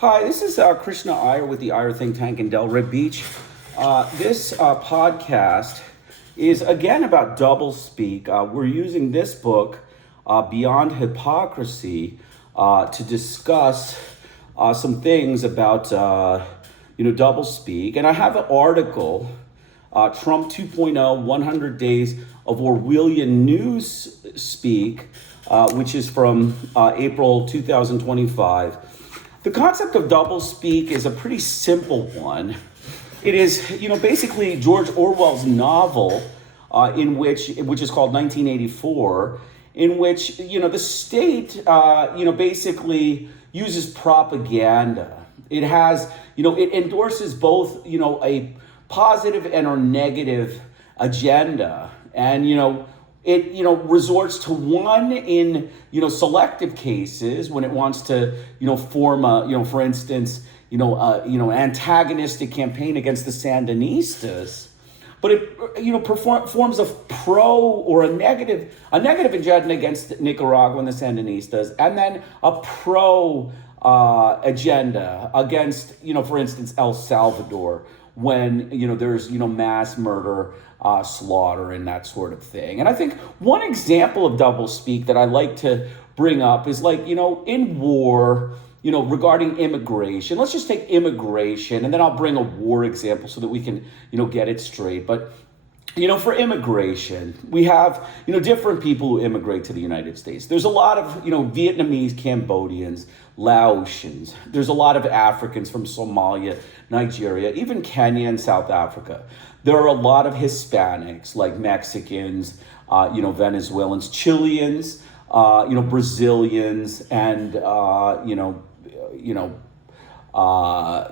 Hi, this is Krishna Iyer with the Iyer Think Tank in Delray Beach. This podcast is again about doublespeak. We're using this book, Beyond Hypocrisy, to discuss some things about doublespeak. And I have an article, Trump 2.0, 100 Days of Orwellian News Speak, which is from April 2025. The concept of doublespeak is a pretty simple one. It is, basically George Orwell's novel, which is called 1984, in which, the state, basically uses propaganda. It has, it endorses both, a positive and or negative agenda. And, it, resorts to one in, selective cases when it wants to, form a, for instance, antagonistic campaign against the Sandinistas. But it, forms a pro or a negative agenda against Nicaragua and the Sandinistas, and then a pro agenda against, for instance, El Salvador, when, there's, mass murder, slaughter and that sort of thing. And I think one example of doublespeak that I like to bring up is like, in war, regarding immigration. Let's just take immigration, and then I'll bring a war example so that we can, get it straight. But, for immigration, we have, different people who immigrate to the United States. There's a lot of, Vietnamese, Cambodians, Laotians. There's a lot of Africans from Somalia, Nigeria, even Kenya and South Africa. There are a lot of Hispanics, like Mexicans, Venezuelans, Chileans, Brazilians, and,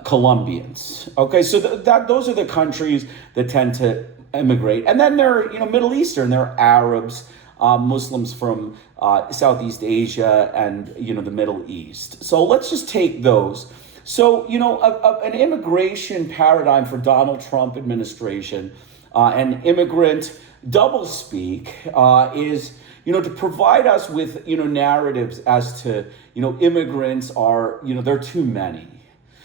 Colombians. Okay, so those are the countries that tend to immigrate. And then there are, Middle Eastern, there are Arabs, Muslims from Southeast Asia and, the Middle East. So let's just take those. So, an immigration paradigm for Donald Trump administration, and immigrant doublespeak is, to provide us with, narratives as to, immigrants are, there are too many.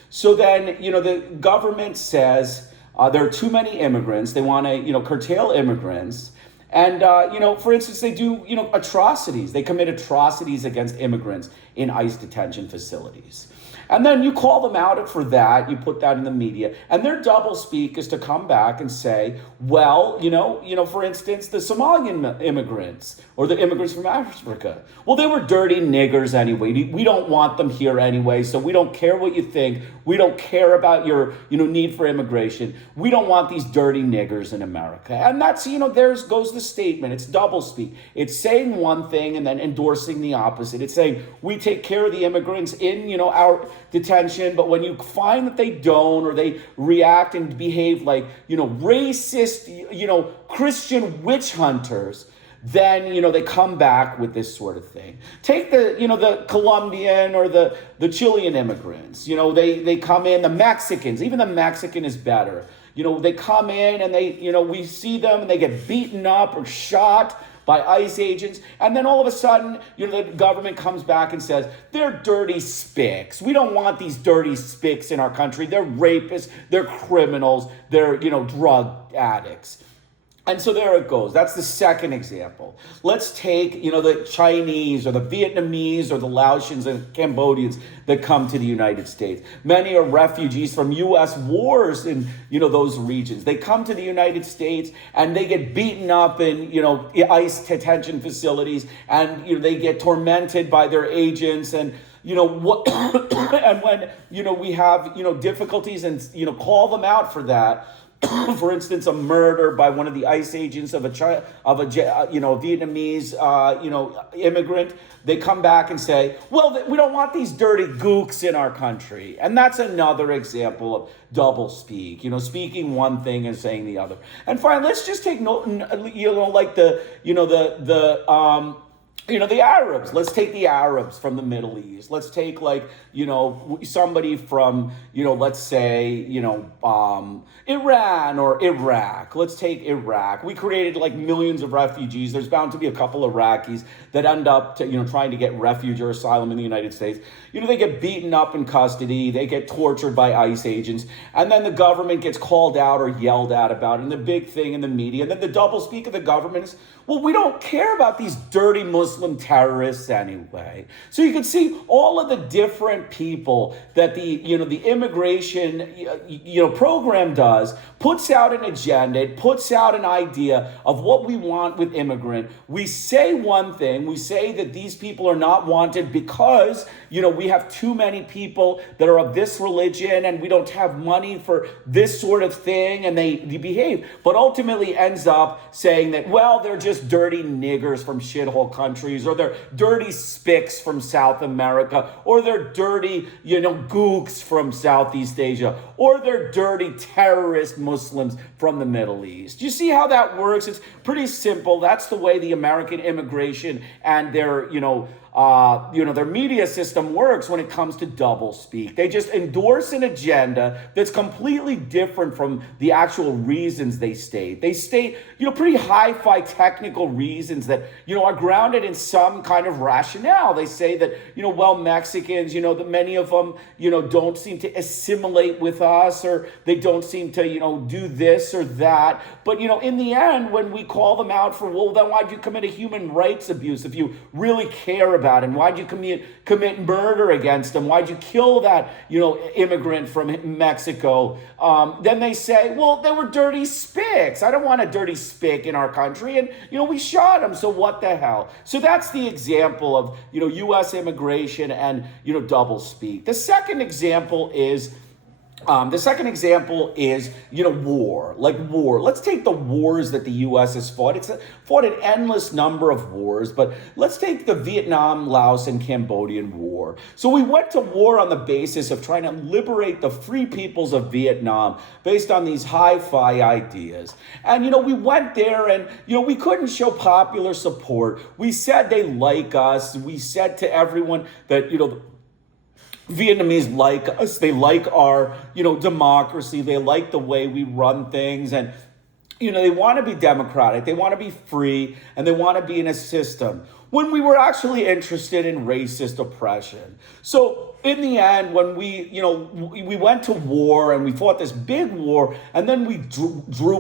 So then, the government says there are too many immigrants. They want to, curtail immigrants. And, for instance, they do, atrocities. They commit atrocities against immigrants in ICE detention facilities. And then you call them out for that, you put that in the media, and their doublespeak is to come back and say, well, for instance, the Somalian immigrants or the immigrants from Africa, well, they were dirty niggers anyway. We don't want them here anyway, so we don't care what you think. We don't care about your, need for immigration. We don't want these dirty niggers in America. And that's, there goes the statement. It's doublespeak. It's saying one thing and then endorsing the opposite. It's saying we take care of the immigrants in, our detention, but when you find that they don't, or they react and behave like, racist, Christian witch hunters, then, they come back with this sort of thing. Take the, the Colombian or the Chilean immigrants, they come in, the Mexicans, even the Mexican is better. They come in and they, we see them and they get beaten up or shot by ICE agents. And then all of a sudden, the government comes back and says, they're dirty spicks. We don't want these dirty spicks in our country. They're rapists, they're criminals, they're, drug addicts. And so there it goes. That's the second example. Let's take, the Chinese or the Vietnamese or the Laotians and Cambodians that come to the United States. Many are refugees from U.S. wars in, those regions. They come to the United States and they get beaten up in, ICE detention facilities, and, they get tormented by their agents, and, what, and when, we have, difficulties and, call them out for that. For instance, a murder by one of the ICE agents of a Vietnamese, immigrant, they come back and say, well, we don't want these dirty gooks in our country. And that's another example of doublespeak, speaking one thing and saying the other. And finally, let's just take note, like the Arabs. Let's take the Arabs from the Middle East. Let's take, like, somebody from, let's say, Iran or Iraq. Let's take Iraq. We created like millions of refugees. There's bound to be a couple of Iraqis that end up trying to get refuge or asylum in the United States. They get beaten up in custody. They get tortured by ICE agents. And then the government gets called out or yelled at about it. And the big thing in the media, and then the doublespeak of the government is, well, we don't care about these dirty Muslim terrorists anyway. So you can see all of the different people that the immigration program does, puts out an agenda, it puts out an idea of what we want with immigrant. We say one thing, we say that these people are not wanted because, we have too many people that are of this religion and we don't have money for this sort of thing, and they behave, but ultimately ends up saying that, well, they're just dirty niggers from shithole countries, or they're dirty spics from South America, or they're dirty, gooks from Southeast Asia, or they're dirty terrorist Muslims from the Middle East. You see how that works? It's pretty simple. That's the way the American immigration and their, their media system works when it comes to doublespeak. They just endorse an agenda that's completely different from the actual reasons they state. They state, pretty hi-fi technical reasons that, are grounded in some kind of rationale. They say that, Mexicans, that many of them, don't seem to assimilate with us, or they don't seem to, do this or that. But, in the end, when we call them out for, well, then why'd you commit a human rights abuse if you really care about it? And why'd you commit murder against them? Why'd you kill that, immigrant from Mexico? Then they say, well, they were dirty spics. I don't want a dirty spic in our country. And, we shot them. So what the hell? So that's the example of, U.S. immigration and, doublespeak. The second example is, war. Like war. Let's take the wars that the U.S. has fought. It's fought an endless number of wars, but let's take the Vietnam, Laos, and Cambodian War. So we went to war on the basis of trying to liberate the free peoples of Vietnam based on these hi-fi ideas. And, we went there and, we couldn't show popular support. We said they like us. We said to everyone that, Vietnamese like us, they like our, democracy, they like the way we run things, and, they want to be democratic, they want to be free, and they want to be in a system, when we were actually interested in racist oppression. So in the end, when we went to war and we fought this big war, and then we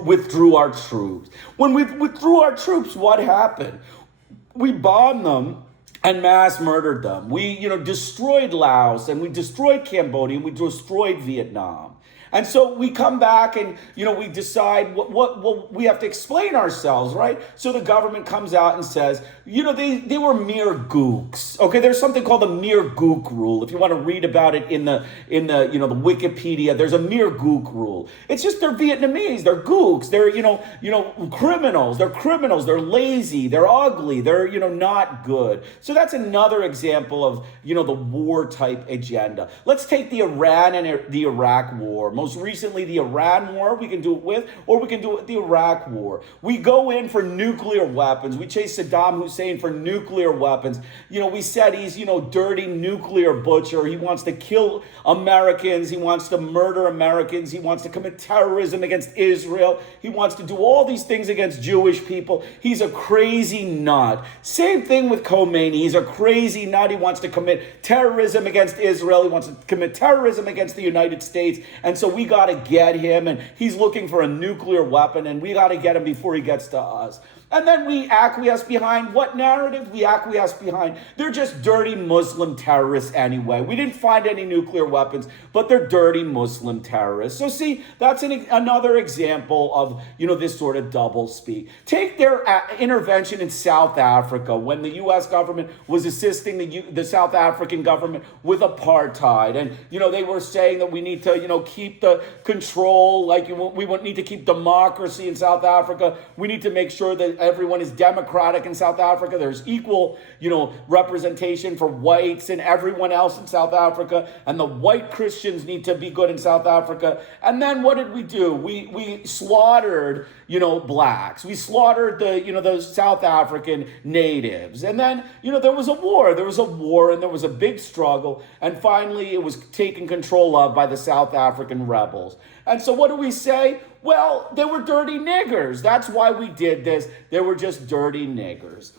withdrew our troops. When we withdrew our troops, what happened? We bombed them and mass murdered them. We, destroyed Laos, and we destroyed Cambodia, and we destroyed Vietnam. And so we come back and, we decide what we have to explain ourselves, right? So the government comes out and says, they were mere gooks. Okay, there's something called the mere gook rule. If you want to read about it in the the Wikipedia, there's a mere gook rule. It's just they're Vietnamese, they're gooks, they're criminals, they're lazy, they're ugly, they're not good. So that's another example of the war type agenda. Let's take the Iran and the Iraq war. Most recently, the Iran war, we can do it with, or we can do it with the Iraq war. We go in for nuclear weapons. We chase Saddam Hussein for nuclear weapons. We said he's, dirty nuclear butcher. He wants to kill Americans. He wants to murder Americans. He wants to commit terrorism against Israel. He wants to do all these things against Jewish people. He's a crazy nut. Same thing with Khomeini. He's a crazy nut. He wants to commit terrorism against Israel. He wants to commit terrorism against the United States. And so we got to get him, and he's looking for a nuclear weapon, and we got to get him before he gets to us. And then we acquiesce behind what narrative? We acquiesce behind, they're just dirty Muslim terrorists anyway. We didn't find any nuclear weapons, but they're dirty Muslim terrorists. So see, that's another example of, this sort of doublespeak. Take their intervention in South Africa when the U.S. government was assisting the South African government with apartheid. And, they were saying that we need to, keep the control, like we need to keep democracy in South Africa. We need to make sure that everyone is democratic in South Africa. There's equal, representation for whites and everyone else in South Africa. And the white Christians need to be good in South Africa. And then what did we do? We slaughtered, blacks. We slaughtered the South African natives. And then, there was a war. There was a war and there was a big struggle. And finally, it was taken control of by the South African rebels. And so what do we say? Well, they were dirty niggers. That's why we did this. They were just dirty niggers.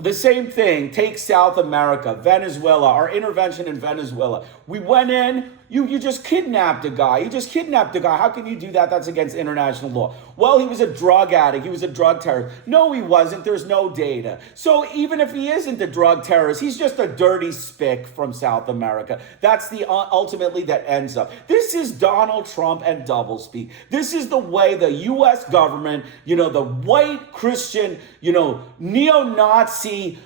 The same thing, take South America, Venezuela, our intervention in Venezuela. We went in, you just kidnapped a guy. You just kidnapped a guy. How can you do that? That's against international law. Well, he was a drug addict. He was a drug terrorist. No, he wasn't. There's no data. So even if he isn't a drug terrorist, he's just a dirty spick from South America. That's the ultimately that ends up. This is Donald Trump and doublespeak. This is the way the U.S. government, the white Christian, neo-Nazi,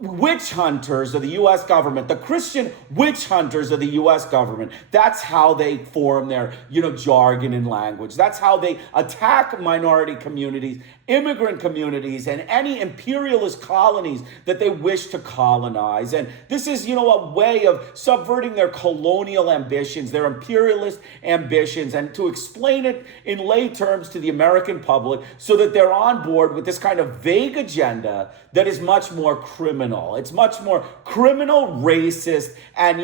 witch hunters of the U.S. government, the Christian witch hunters of the U.S. government. That's how they form their, jargon and language. That's how they attack minority communities, immigrant communities, and any imperialist colonies that they wish to colonize. And this is, a way of subverting their colonial ambitions, their imperialist ambitions, and to explain it in lay terms to the American public so that they're on board with this kind of vague agenda that is much more criminal. It's much more criminal, racist, and,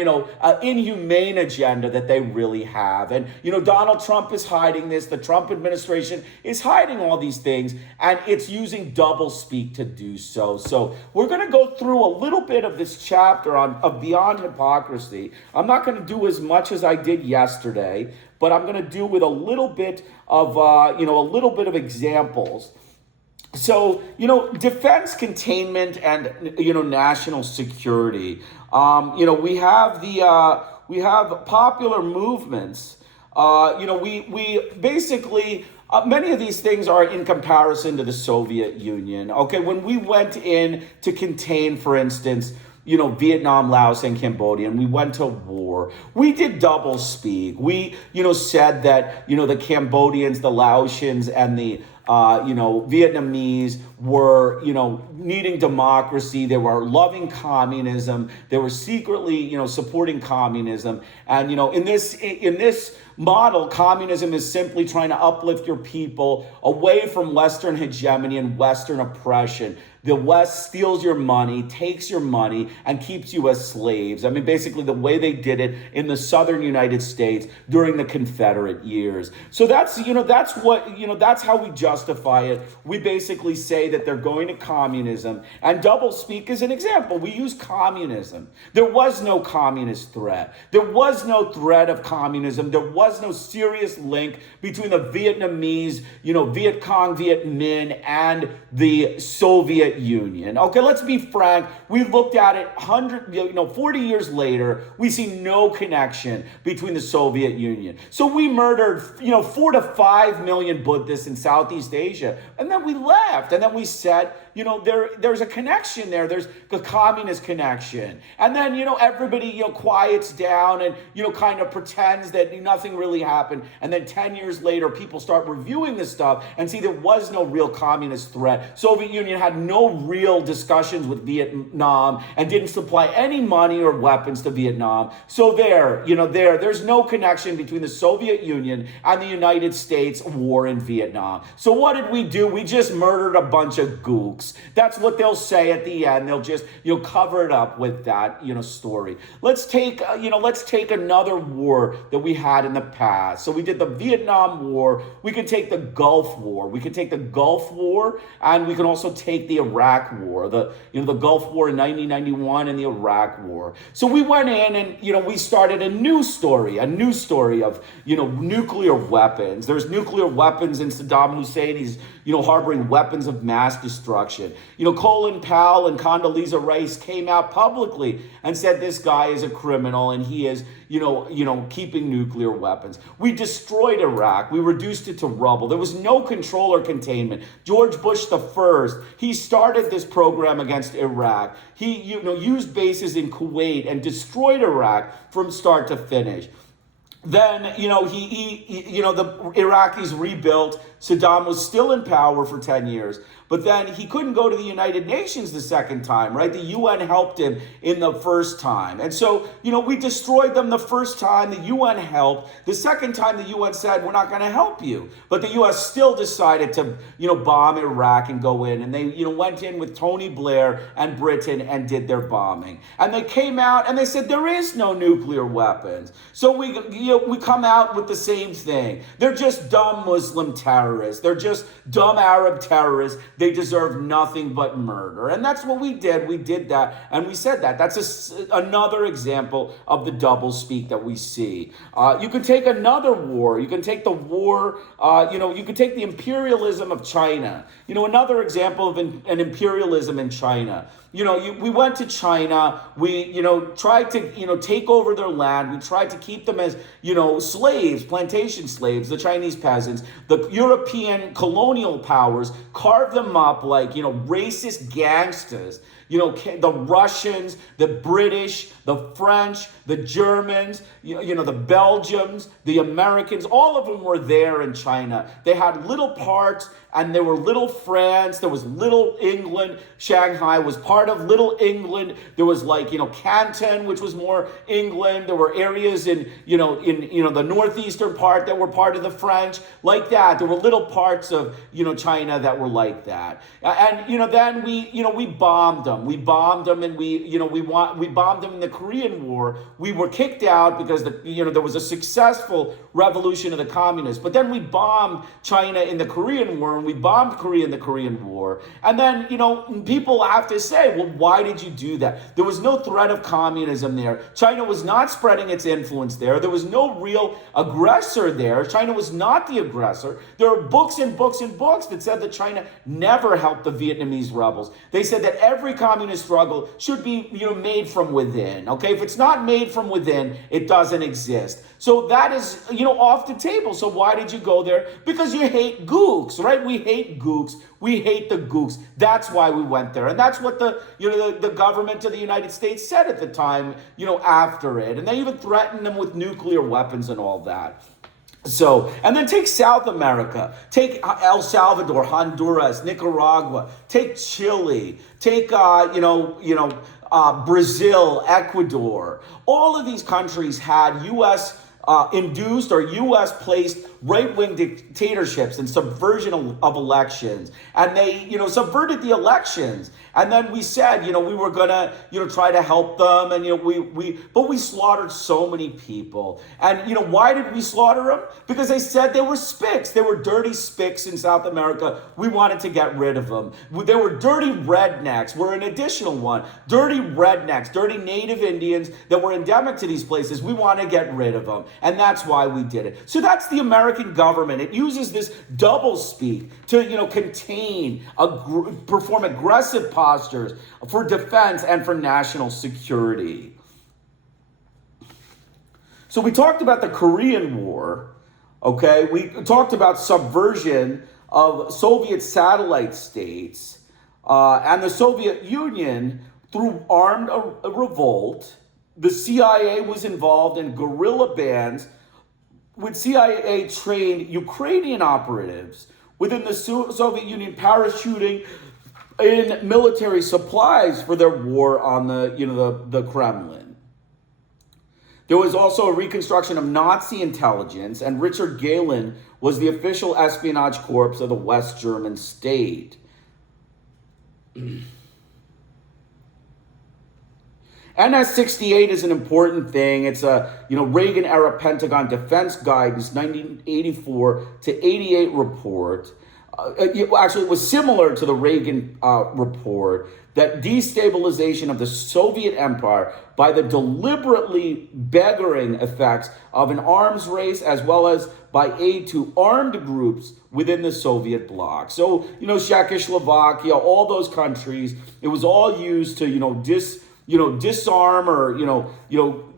inhumane agenda that they really have. And, Donald Trump is hiding this. The Trump administration is hiding all these things, and it's using doublespeak to do so. So we're going to go through a little bit of this chapter of Beyond Hypocrisy. I'm not going to do as much as I did yesterday, but I'm going to do with a little bit of examples. So, defense, containment, and, national security. We have popular movements. We basically, many of these things are in comparison to the Soviet Union. Okay, when we went in to contain, for instance, Vietnam, Laos, and Cambodia, and we went to war. We did doublespeak. We, said that, the Cambodians, the Laotians, and the Vietnamese were, needing democracy. They were loving communism. They were secretly, supporting communism. And, in this model, communism is simply trying to uplift your people away from Western hegemony and Western oppression. The West steals your money, takes your money, and keeps you as slaves. I mean, basically the way they did it in the southern United States during the Confederate years. So that's how we justify it. We basically say that they're going to communism. And doublespeak is an example. We use communism. There was no communist threat. There was no threat of communism. There was no serious link between the Vietnamese, Viet Cong, Viet Minh, and the Soviet Union. Okay, let's be frank. We looked at it 40 years later. We see no connection between the Soviet Union. So we murdered, 4 to 5 million Buddhists in Southeast Asia, and then we left. And then we said, there's a connection there. There's a communist connection. And then, everybody, quiets down and, kind of pretends that nothing really happened. And then 10 years later, people start reviewing this stuff and see there was no real communist threat. Soviet Union had no real discussions with Vietnam and didn't supply any money or weapons to Vietnam. So there's no connection between the Soviet Union and the United States war in Vietnam. So what did we do? We just murdered a bunch of gooks. That's what they'll say at the end. They'll just, cover it up with that, story. Let's take another war that we had in the past. So we did the Vietnam War. We can take the Gulf War. We can take the Gulf War, and we can also take the Iraq War, the Gulf War in 1991 and the Iraq War. So we went in and, we started a new story of, nuclear weapons. There's nuclear weapons in Saddam Hussein. He's, harboring weapons of mass destruction. Colin Powell and Condoleezza Rice came out publicly and said this guy is a criminal and he is, keeping nuclear weapons. We destroyed Iraq. We reduced it to rubble. There was no control or containment. George Bush the first, he started this program against Iraq. He, used bases in Kuwait and destroyed Iraq from start to finish. Then, the Iraqis rebuilt Saddam was still in power for 10 years. But then he couldn't go to the United Nations the second time, right? The UN helped him in the first time. And so, we destroyed them the first time. The UN helped. The second time, the UN said, we're not going to help you. But the US still decided to, bomb Iraq and go in. And they, went in with Tony Blair and Britain and did their bombing. And they came out and they said, there is no nuclear weapons. So we come out with the same thing. They're just dumb Muslim terrorists. They're just dumb Arab terrorists. They deserve nothing but murder. And that's what we did. We did that. And we said that. That's another example of the doublespeak that we see. You can take another war. You can take the war, you can take the imperialism of China. Another example of an imperialism in China. We went to China. We, tried to, take over their land. We tried to keep them as, slaves, plantation slaves, the Chinese peasants. The European colonial powers carved them up like, racist gangsters. The Russians, the British, the French, the Germans, the Belgians, the Americans, all of them were there in China. They had little parts, and there were little France, there was little England. Shanghai was part of little England. There was Canton, which was more England. There were areas in the northeastern part that were part of the French, like that. There were little parts of, China that were like that. And, then we bombed them. We bombed them, and we bombed them in the Korean War. We were kicked out because there was a successful revolution of the communists. But then we bombed China in the Korean War, and we bombed Korea in the Korean War. And then, people have to say, well, why did you do that? There was no threat of communism there. China was not spreading its influence there. There was no real aggressor there. China was not the aggressor. There are books and books and books that said that China never helped the Vietnamese rebels. They said that every communist struggle should be, made from within. Okay, if it's not made from within, it doesn't exist. So that is, off the table. So why did you go there? Because you hate gooks, right? We hate gooks. We hate the gooks. That's why we went there. And that's what the government of the United States said at the time, after it. And they even threatened them with nuclear weapons and all that. So, and then take South America, take El Salvador, Honduras, Nicaragua, take Chile, take, Brazil, Ecuador. All of these countries had U.S. Induced or U.S. placed right-wing dictatorships and subversion of elections. And they, subverted the elections. And then we said, we were going to, try to help them. And, but we slaughtered so many people. And, why did we slaughter them? Because they said they were spics. They were dirty spics in South America. We wanted to get rid of them. They were dirty rednecks. We're an additional one. Dirty rednecks, dirty native Indians that were endemic to these places. We want to get rid of them. And that's why we did it. So that's the American government. It uses this doublespeak to, contain, perform aggressive postures for defense and for national security. So we talked about the Korean War, okay? We talked about subversion of Soviet satellite states and the Soviet Union through armed revolt. The CIA was involved in guerrilla bands with CIA-trained Ukrainian operatives within the Soviet Union parachuting in military supplies for their war on the Kremlin. There was also a reconstruction of Nazi intelligence, and Richard Gehlen was the official espionage corps of the West German state. NS-68 is an important thing. It's a Reagan-era Pentagon Defense Guidance 1984 to 88 report. Actually, it was similar to the Reagan report that destabilization of the Soviet Empire by the deliberately beggaring effects of an arms race, as well as by aid to armed groups within the Soviet bloc. So, Czechoslovakia, all those countries, it was all used to, disarm or,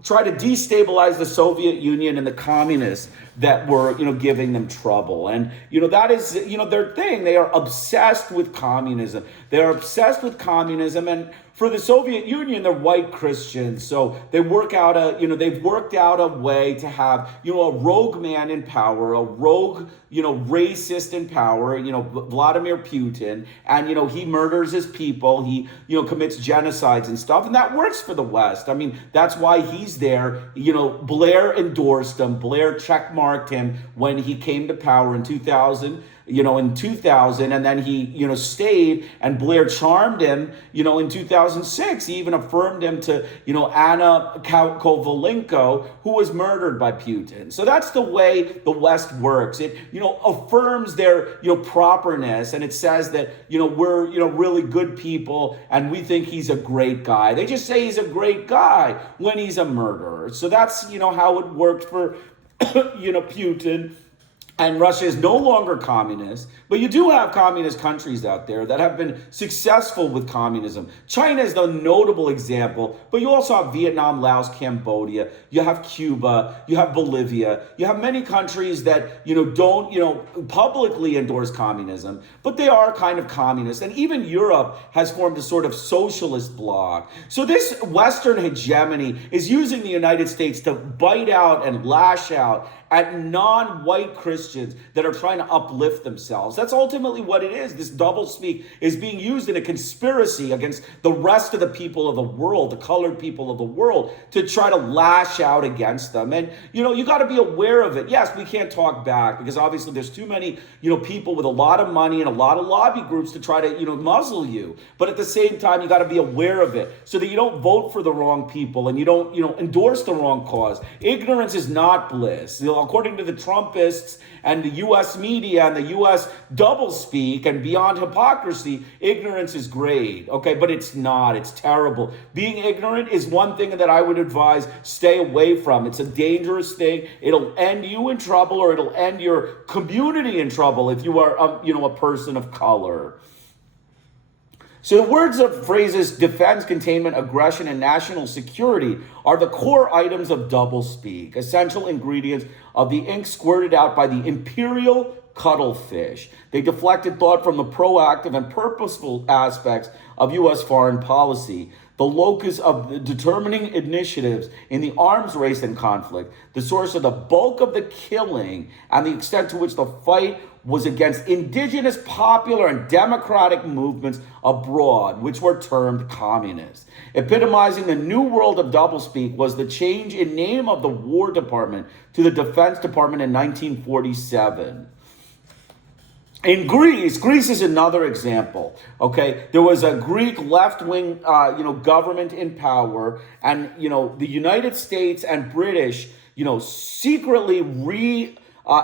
try to destabilize the Soviet Union and the communists that were, giving them trouble. And, that is, their thing. They are obsessed with communism. They are obsessed with communism. And for the Soviet Union, they're white Christians. So they've worked out a way to have, a rogue man in power, a rogue, racist in power, Vladimir Putin, and, he murders his people. He, commits genocides and stuff. And that works for the West. I mean, that's why he's there. Blair endorsed him. Blair checkmarked him when he came to power in 2000. And then he, stayed, and Blair charmed him, in 2006. He even affirmed him to, Anna Kovalenko, who was murdered by Putin. So that's the way the West works. It, affirms their, properness, and it says that, we're, really good people, and we think he's a great guy. They just say he's a great guy when he's a murderer. So that's, how it worked for, Putin. And Russia is no longer communist, but you do have communist countries out there that have been successful with communism. China is the notable example, but you also have Vietnam, Laos, Cambodia, you have Cuba, you have Bolivia, you have many countries that, don't, publicly endorse communism, but they are kind of communist. And even Europe has formed a sort of socialist bloc. So this Western hegemony is using the United States to bite out and lash out at non-white Christians that are trying to uplift themselves. That's ultimately what it is. This doublespeak is being used in a conspiracy against the rest of the people of the world, the colored people of the world, to try to lash out against them. And, you got to be aware of it. Yes, we can't talk back because obviously there's too many, people with a lot of money and a lot of lobby groups to try to, muzzle you. But at the same time, you got to be aware of it so that you don't vote for the wrong people and you don't, endorse the wrong cause. Ignorance is not bliss. According to the Trumpists and the U.S. media and the U.S. doublespeak and beyond hypocrisy, ignorance is great, okay? But it's not. It's terrible. Being ignorant is one thing that I would advise stay away from. It's a dangerous thing. It'll end you in trouble, or it'll end your community in trouble if you are, a person of color. So the words of phrases defense, containment, aggression, and national security are the core items of doublespeak, essential ingredients of the ink squirted out by the imperial cuttlefish. They deflected thought from the proactive and purposeful aspects of U.S. foreign policy, the locus of the determining initiatives in the arms race and conflict, the source of the bulk of the killing, and the extent to which the fight was against indigenous, popular, and democratic movements abroad, which were termed communist. Epitomizing the new world of doublespeak was the change in name of the War Department to the Defense Department in 1947. In Greece is another example, okay? There was a Greek left-wing, government in power, and, the United States and British, secretly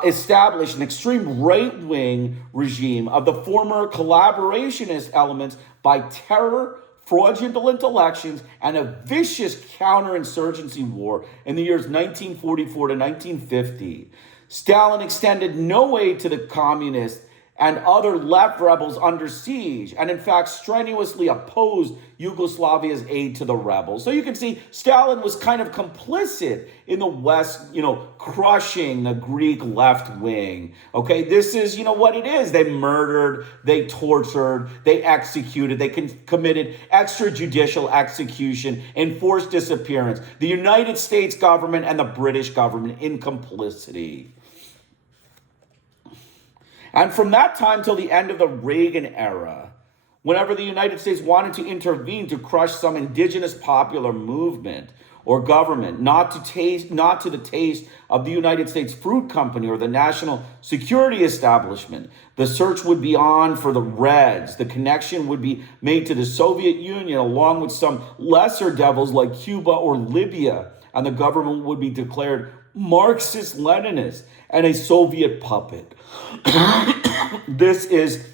established an extreme right-wing regime of the former collaborationist elements by terror, fraudulent elections, and a vicious counterinsurgency war in the years 1944 to 1950. Stalin extended no aid to the communists and other left rebels under siege, and in fact strenuously opposed Yugoslavia's aid to the rebels. So you can see Stalin was kind of complicit in the West, crushing the Greek left wing. Okay, this is, what it is. They murdered, they tortured, they executed, they committed extrajudicial execution, enforced disappearance. The United States government and the British government in complicity. And from that time till the end of the Reagan era, whenever the United States wanted to intervene to crush some indigenous popular movement or government, not to the taste of the United States Fruit Company or the National Security Establishment, the search would be on for the Reds. The connection would be made to the Soviet Union along with some lesser devils like Cuba or Libya, and the government would be declared Marxist-Leninist and a Soviet puppet. This is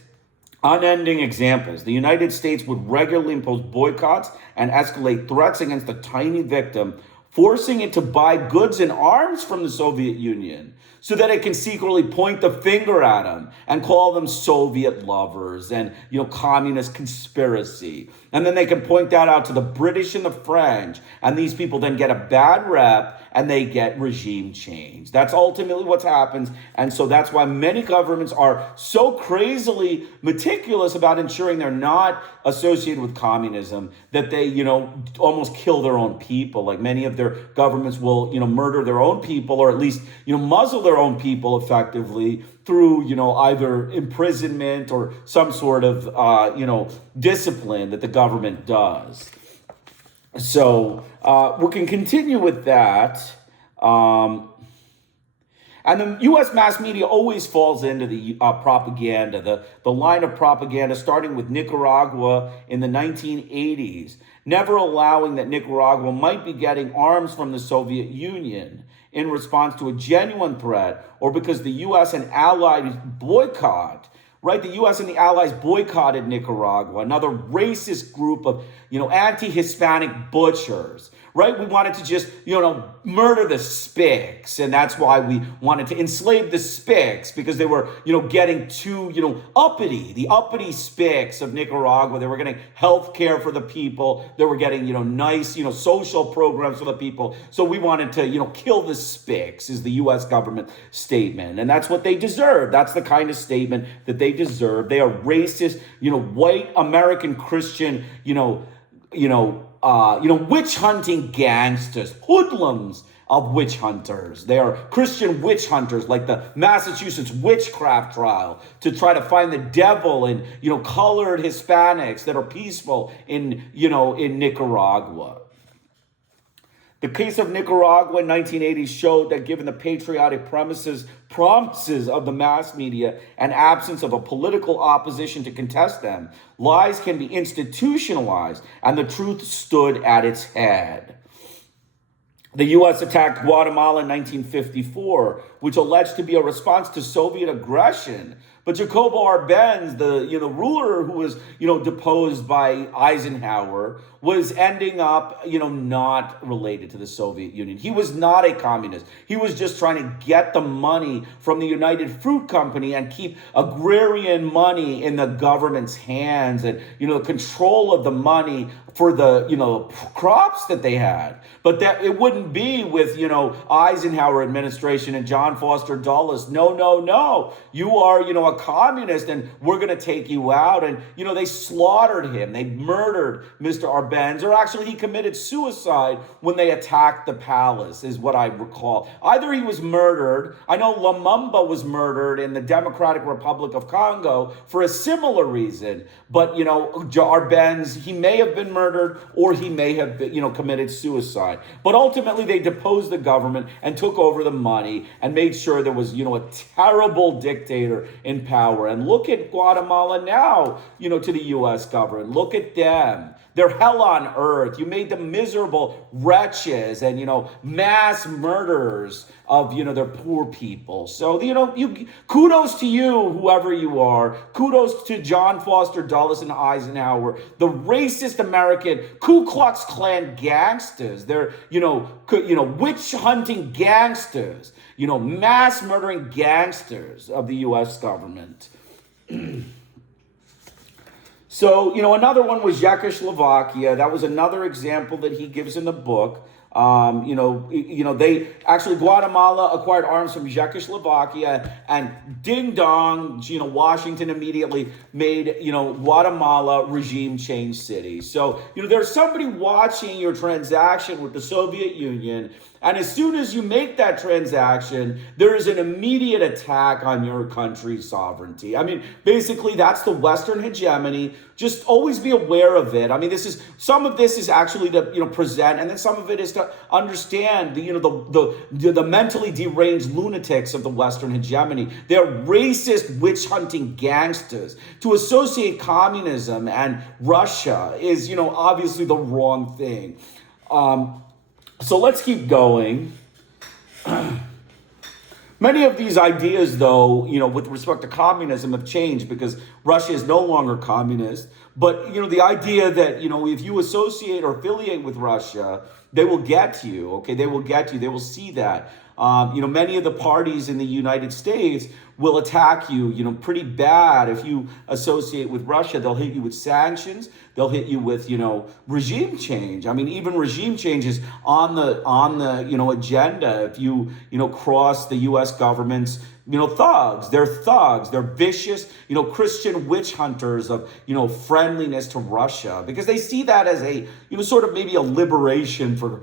unending examples. The United States would regularly impose boycotts and escalate threats against the tiny victim, forcing it to buy goods and arms from the Soviet Union so that it can secretly point the finger at them and call them Soviet lovers and, communist conspiracy. And then they can point that out to the British and the French, and these people then get a bad rep and they get regime change. That's ultimately what happens. And so that's why many governments are so crazily meticulous about ensuring they're not associated with communism that they, almost kill their own people. Like many of their governments will, murder their own people, or at least, muzzle their own people effectively through, either imprisonment or some sort of, discipline that the government does. So we can continue with that. And the U.S. mass media always falls into the propaganda, the line of propaganda, starting with Nicaragua in the 1980s, never allowing that Nicaragua might be getting arms from the Soviet Union in response to a genuine threat, or because the U.S. and allies boycott. Right, the U.S. and the Allies boycotted Nicaragua, another racist group of, anti-Hispanic butchers. Right, we wanted to just, murder the Spics, and that's why we wanted to enslave the Spics, because they were, getting too, uppity. The uppity Spics of Nicaragua, they were getting health care for the people. They were getting, nice, social programs for the people. So we wanted to, kill the Spics, is the U.S. government statement, and that's what they deserve. That's the kind of statement that they deserve. They are racist, white American Christian, witch hunting gangsters, hoodlums of witch hunters. They are Christian witch hunters, like the Massachusetts witchcraft trial, to try to find the devil in, colored Hispanics that are peaceful in Nicaragua. The case of Nicaragua in 1980 showed that given the patriotic promises of the mass media and absence of a political opposition to contest them, lies can be institutionalized, and the truth stood at its head. The U.S. attacked Guatemala in 1954, which alleged to be a response to Soviet aggression. But Jacobo Arbenz, the ruler who was deposed by Eisenhower, was ending up not related to the Soviet Union. He was not a communist. He was just trying to get the money from the United Fruit Company and keep agrarian money in the government's hands, and the control of the money for the crops that they had. But that it wouldn't be with Eisenhower administration and John Foster Dulles. No. You are a communist, and we're going to take you out. And they slaughtered him. They murdered Mr. Arbenz, or actually he committed suicide when they attacked the palace, is what I recall. Either he was murdered. I know Lumumba was murdered in the Democratic Republic of Congo for a similar reason. But Arbenz, he may have been murdered, or he may have been, committed suicide. But ultimately they deposed the government and took over the money and made sure there was a terrible dictator in power. And look at Guatemala now, to the U.S. government. Look at them. They're hell on earth. You made them miserable wretches and, mass murderers of, their poor people. So, kudos to you, whoever you are. Kudos to John Foster Dulles and Eisenhower, the racist American Ku Klux Klan gangsters. They're, witch hunting gangsters, mass murdering gangsters of the U.S. government. So, another one was Czechoslovakia. That was another example that he gives in the book. They actually, Guatemala acquired arms from Czechoslovakia, and ding dong, Washington immediately made, Guatemala regime change city. So, there's somebody watching your transaction with the Soviet Union, and as soon as you make that transaction, there is an immediate attack on your country's sovereignty. I mean, basically, that's the Western hegemony. Just always be aware of it. I mean, some of this is actually to present, and then some of it is to understand the mentally deranged lunatics of the Western hegemony. They're racist witch hunting gangsters. To associate communism and Russia is obviously the wrong thing. So let's keep going. Many of these ideas, though, with respect to communism have changed because Russia is no longer communist. But, the idea that, if you associate or affiliate with Russia, they will get you, okay? They will get you. They will see that. Many of the parties in the United States will attack you, pretty bad if you associate with Russia. They'll hit you with sanctions. They'll hit you with, regime change. I mean, even regime change is on the agenda. If you, cross the U.S. government's, thugs. They're vicious, Christian witch hunters of, friendliness to Russia, because they see that as a, sort of maybe a liberation for,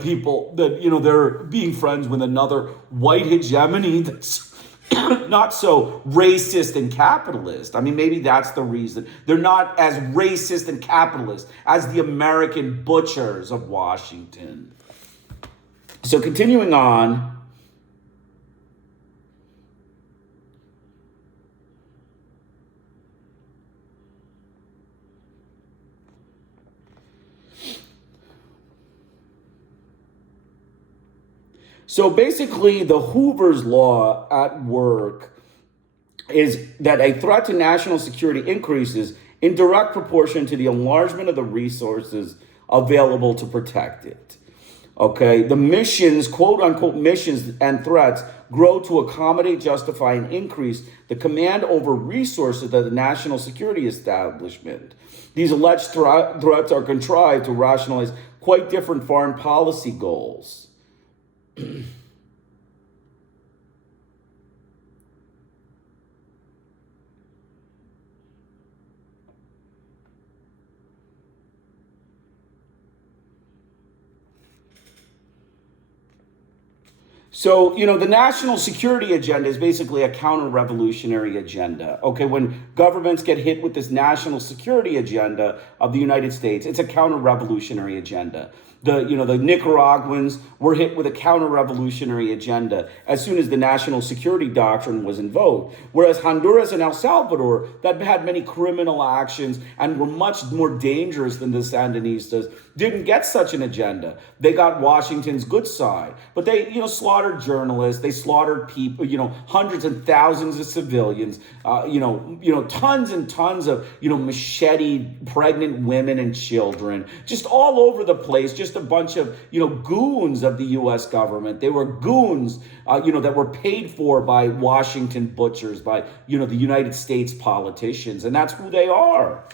people that, they're being friends with another white hegemony that's not so racist and capitalist. I mean, maybe that's the reason. They're not as racist and capitalist as the American butchers of Washington. So continuing on. So basically, the Hoover's Law at work is that a threat to national security increases in direct proportion to the enlargement of the resources available to protect it. Okay, the missions, quote unquote missions and threats grow to accommodate, justify, and increase the command over resources of the national security establishment. These alleged threats are contrived to rationalize quite different foreign policy goals. So, the national security agenda is basically a counter-revolutionary agenda. Okay, when governments get hit with this national security agenda of the United States, it's a counter-revolutionary agenda. The Nicaraguans were hit with a counter-revolutionary agenda as soon as the national security doctrine was invoked. Whereas Honduras and El Salvador, that had many criminal actions and were much more dangerous than the Sandinistas, didn't get such an agenda. They got Washington's good side, but they, slaughtered journalists, they slaughtered people, hundreds and thousands of civilians, tons and tons of, macheted pregnant women and children, just all over the place, just a bunch of, goons of the U.S. government. They were goons, that were paid for by Washington butchers, by, the United States politicians, and that's who they are.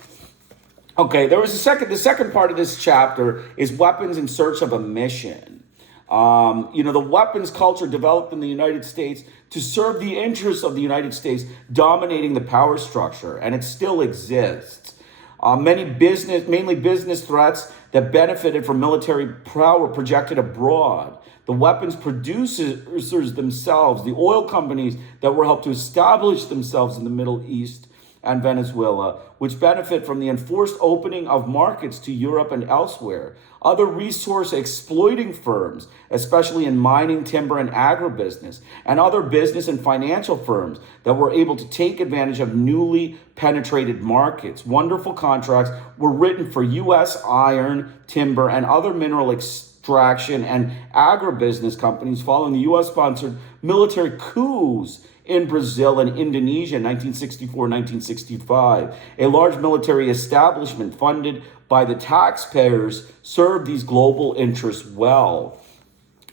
Okay, the second part of this chapter is weapons in search of a mission. The weapons culture developed in the United States to serve the interests of the United States dominating the power structure, and it still exists. Mainly business threats that benefited from military power projected abroad. The weapons producers themselves, the oil companies that were helped to establish themselves in the Middle East and Venezuela, which benefit from the enforced opening of markets to Europe and elsewhere. Other resource exploiting firms, especially in mining, timber, and agribusiness, and other business and financial firms that were able to take advantage of newly penetrated markets. Wonderful contracts were written for U.S. iron, timber, and other mineral extraction and agribusiness companies following the U.S.-sponsored military coups in Brazil and Indonesia in 1964-1965. A large military establishment funded by the taxpayers served these global interests well.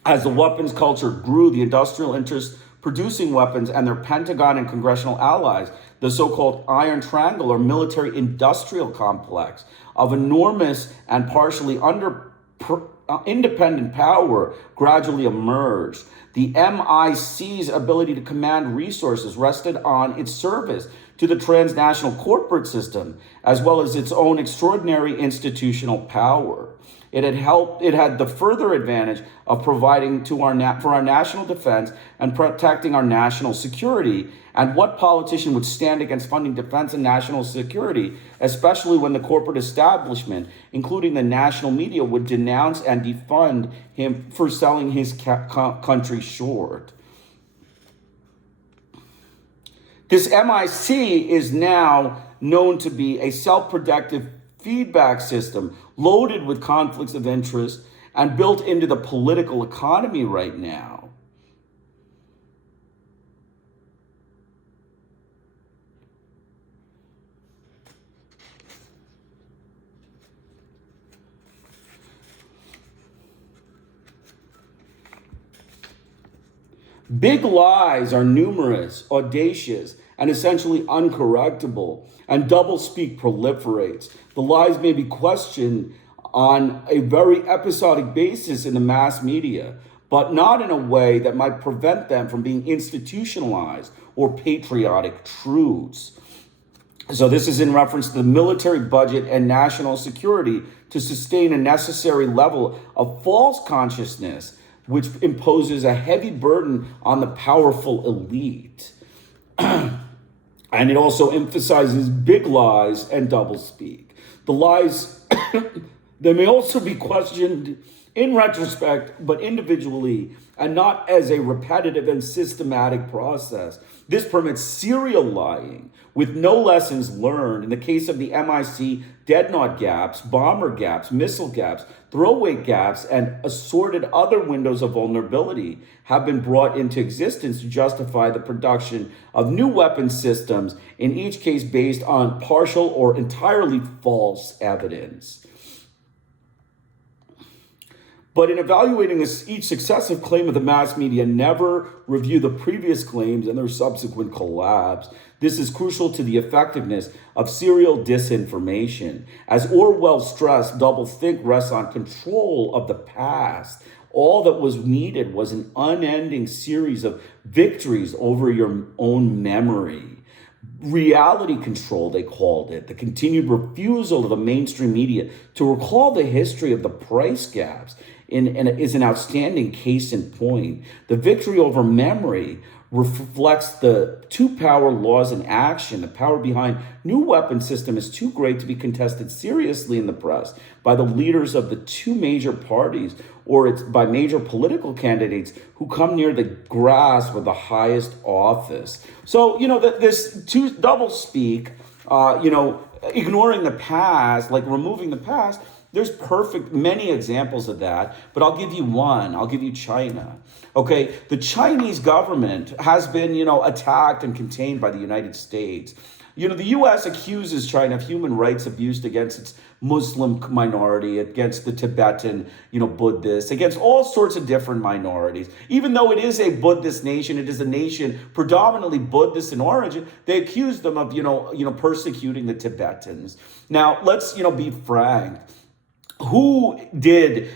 As the weapons culture grew, the industrial interests producing weapons and their Pentagon and congressional allies, the so-called Iron Triangle or military industrial complex of enormous and partially independent power gradually emerged. The MIC's ability to command resources rested on its service to the transnational corporate system, as well as its own extraordinary institutional power. It had the further advantage of providing for our national defense and protecting our national security. And what politician would stand against funding defense and national security, especially when the corporate establishment, including the national media, would denounce and defund him for selling his country short? This MIC is now known to be a self-protective feedback system loaded with conflicts of interest and built into the political economy right now. Big lies are numerous, audacious, and essentially uncorrectable, and doublespeak proliferates. The lies may be questioned on a very episodic basis in the mass media, but not in a way that might prevent them from being institutionalized or patriotic truths. So this is in reference to the military budget and national security to sustain a necessary level of false consciousness, which imposes a heavy burden on the powerful elite. And it also emphasizes big lies and doublespeak. The lies, they may also be questioned in retrospect, but individually, and not as a repetitive and systematic process. This permits serial lying with no lessons learned. In the case of the MIC dead-knot gaps, bomber gaps, missile gaps, throwaway gaps, and assorted other windows of vulnerability have been brought into existence to justify the production of new weapon systems, in each case based on partial or entirely false evidence. But in evaluating each successive claim of the mass media, never review the previous claims and their subsequent collapse. This is crucial to the effectiveness of serial disinformation. As Orwell stressed, doublethink rests on control of the past. All that was needed was an unending series of victories over your own memory. Reality control, they called it, the continued refusal of the mainstream media to recall the history of the price gaps is an outstanding case in point. The victory over memory reflects the two power laws in action. The power behind new weapon system is too great to be contested seriously in the press by the leaders of the two major parties, or it's by major political candidates who come near the grasp of the highest office. So, this double speak, ignoring the past, like removing the past, there's many examples of that, but I'll give you one. I'll give you China. Okay, the Chinese government has been, attacked and contained by the United States. The U.S. accuses China of human rights abuse against its Muslim minority, against the Tibetan, Buddhists, against all sorts of different minorities. Even though it is a Buddhist nation, it is a nation predominantly Buddhist in origin, they accuse them of, persecuting the Tibetans. Now, let's, be frank. Who did,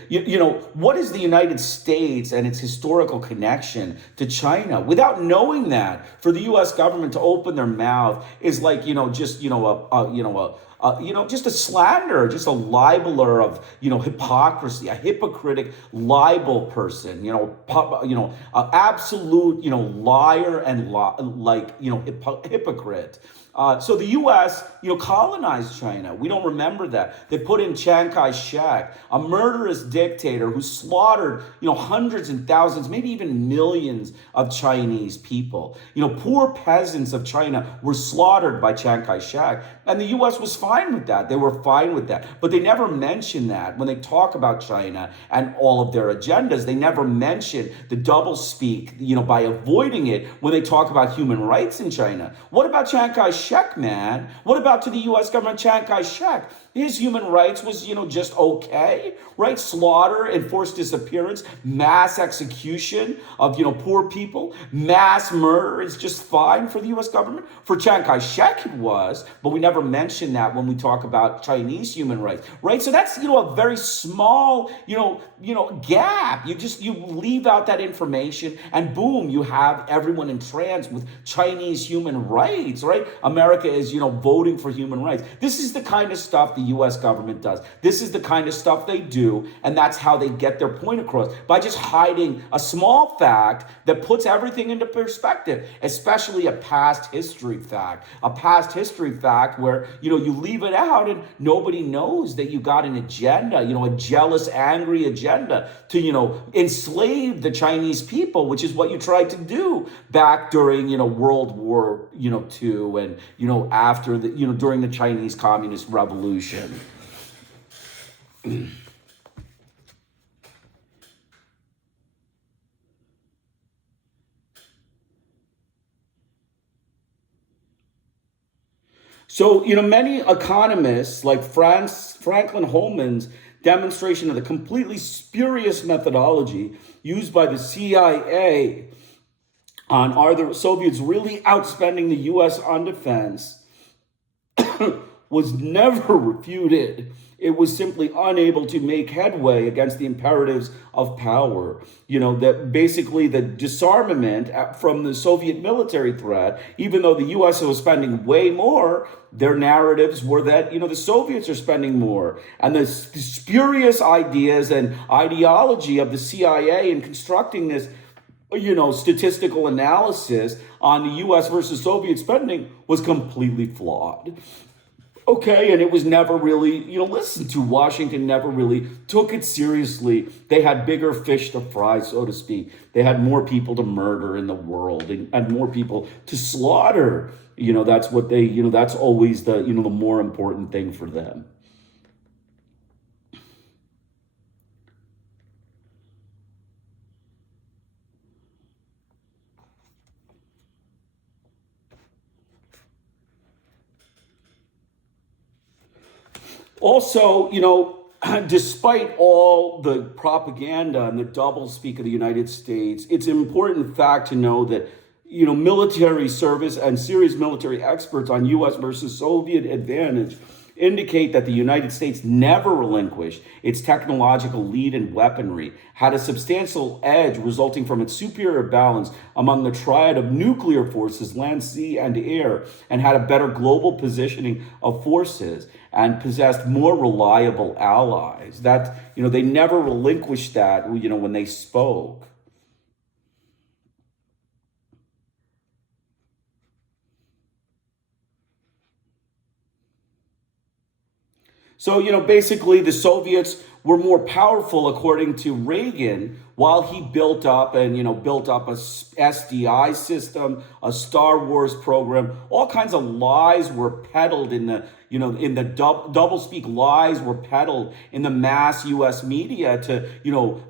what is the United States and its historical connection to China? Without knowing that, for the U.S. government to open their mouth is like, just a slander, just a libeler of, hypocrisy, a hypocritic libel person, absolute, liar and hypocrite. So the U.S., colonized China. We don't remember that. They put in Chiang Kai-shek, a murderous dictator who slaughtered, hundreds and thousands, maybe even millions of Chinese people. Poor peasants of China were slaughtered by Chiang Kai-shek, and the U.S. was fine with that. They were fine with that. But they never mention that when they talk about China and all of their agendas. They never mention the doublespeak, by avoiding it when they talk about human rights in China. What about Chiang Kai-shek, man? What about to the U.S. government, Chiang Kai-shek? His human rights was, just okay, right? Slaughter, enforced disappearance, mass execution of, poor people, mass murder is just fine for the U.S. government. For Chiang Kai-shek, it was, but we never mention that when we talk about Chinese human rights, right? So that's, a very small, gap. You leave out that information, and boom, you have everyone entranced with Chinese human rights, right? America is, voting for human rights. This is the kind of stuff the U.S. government does. This is the kind of stuff they do, and that's how they get their point across, by just hiding a small fact that puts everything into perspective, especially a past history fact. A past history fact where, you leave it out and nobody knows that you got an agenda, a jealous, angry agenda to, enslave the Chinese people, which is what you tried to do back during, World War, II, and, after the, during the Chinese Communist Revolution. So, many economists like Franklin Holman's demonstration of the completely spurious methodology used by the CIA on are the Soviets really outspending the US on defense was never refuted. It was simply unable to make headway against the imperatives of power. That basically the disarmament from the Soviet military threat, even though the US was spending way more, their narratives were that, the Soviets are spending more. And the spurious ideas and ideology of the CIA in constructing this statistical analysis on the US versus Soviet spending was completely flawed. Okay, and it was never really, listened to. Washington never really took it seriously. They had bigger fish to fry, so to speak. They had more people to murder in the world and more people to slaughter. That's what they, that's always the more important thing for them. Also, despite all the propaganda and the doublespeak of the United States, it's an important fact to know that, military service and serious military experts on U.S. versus Soviet advantage indicate that the United States never relinquished its technological lead in weaponry, had a substantial edge resulting from its superior balance among the triad of nuclear forces, land, sea, and air, and had a better global positioning of forces and possessed more reliable allies. That, they never relinquished that, when they spoke. So, basically the Soviets were more powerful according to Reagan while he built up a SDI system, a Star Wars program. All kinds of lies were peddled in the doublespeak lies were peddled in the mass U.S. media to,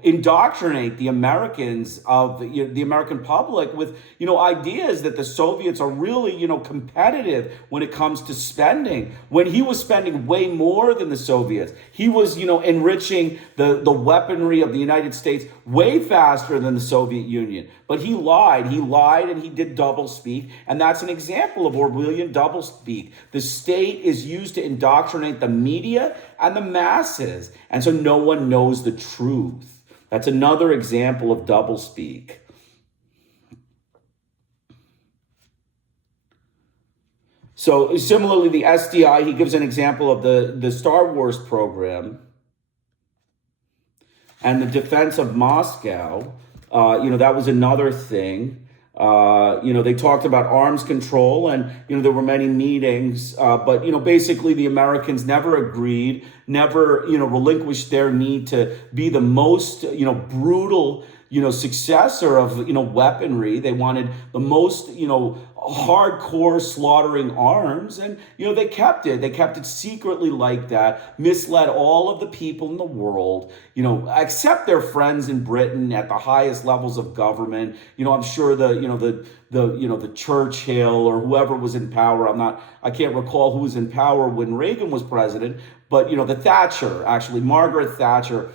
indoctrinate the Americans of the American public with, ideas that the Soviets are really, competitive when it comes to spending. When he was spending way more than the Soviets, he was, enriching the weaponry of the United States way faster than the Soviet Union. But he lied and he did doublespeak. And that's an example of Orwellian doublespeak. The state is used to indoctrinate the media and the masses. And so no one knows the truth. That's another example of doublespeak. So similarly, the SDI, he gives an example of the Star Wars program and the defense of Moscow. That was another thing. They talked about arms control and, there were many meetings, but, basically the Americans never agreed, never, relinquished their need to be the most, brutal, successor of, weaponry. They wanted the most, hardcore slaughtering arms, and they kept it secretly like that, misled all of the people in the world, except their friends in Britain at the highest levels of government. I'm sure the Churchill or whoever was in power. I can't recall who was in power when Reagan was president, but the Thatcher, actually Margaret Thatcher.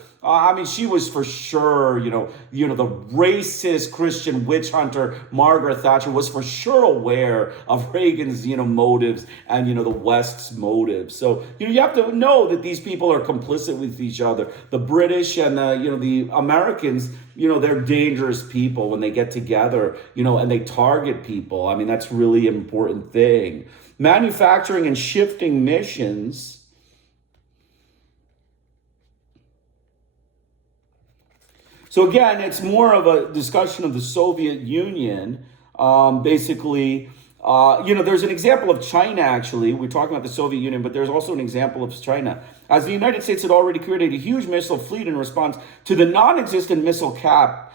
She was for sure, the racist Christian witch hunter Margaret Thatcher was for sure aware of Reagan's, motives and, the West's motives. So, you have to know that these people are complicit with each other. The British and the Americans, they're dangerous people when they get together, and they target people. That's really an important thing. Manufacturing and shifting missions. So again, it's more of a discussion of the Soviet Union. Basically, there's an example of China, actually. We're talking about the Soviet Union, but there's also an example of China. As the United States had already created a huge missile fleet in response to the non-existent missile gap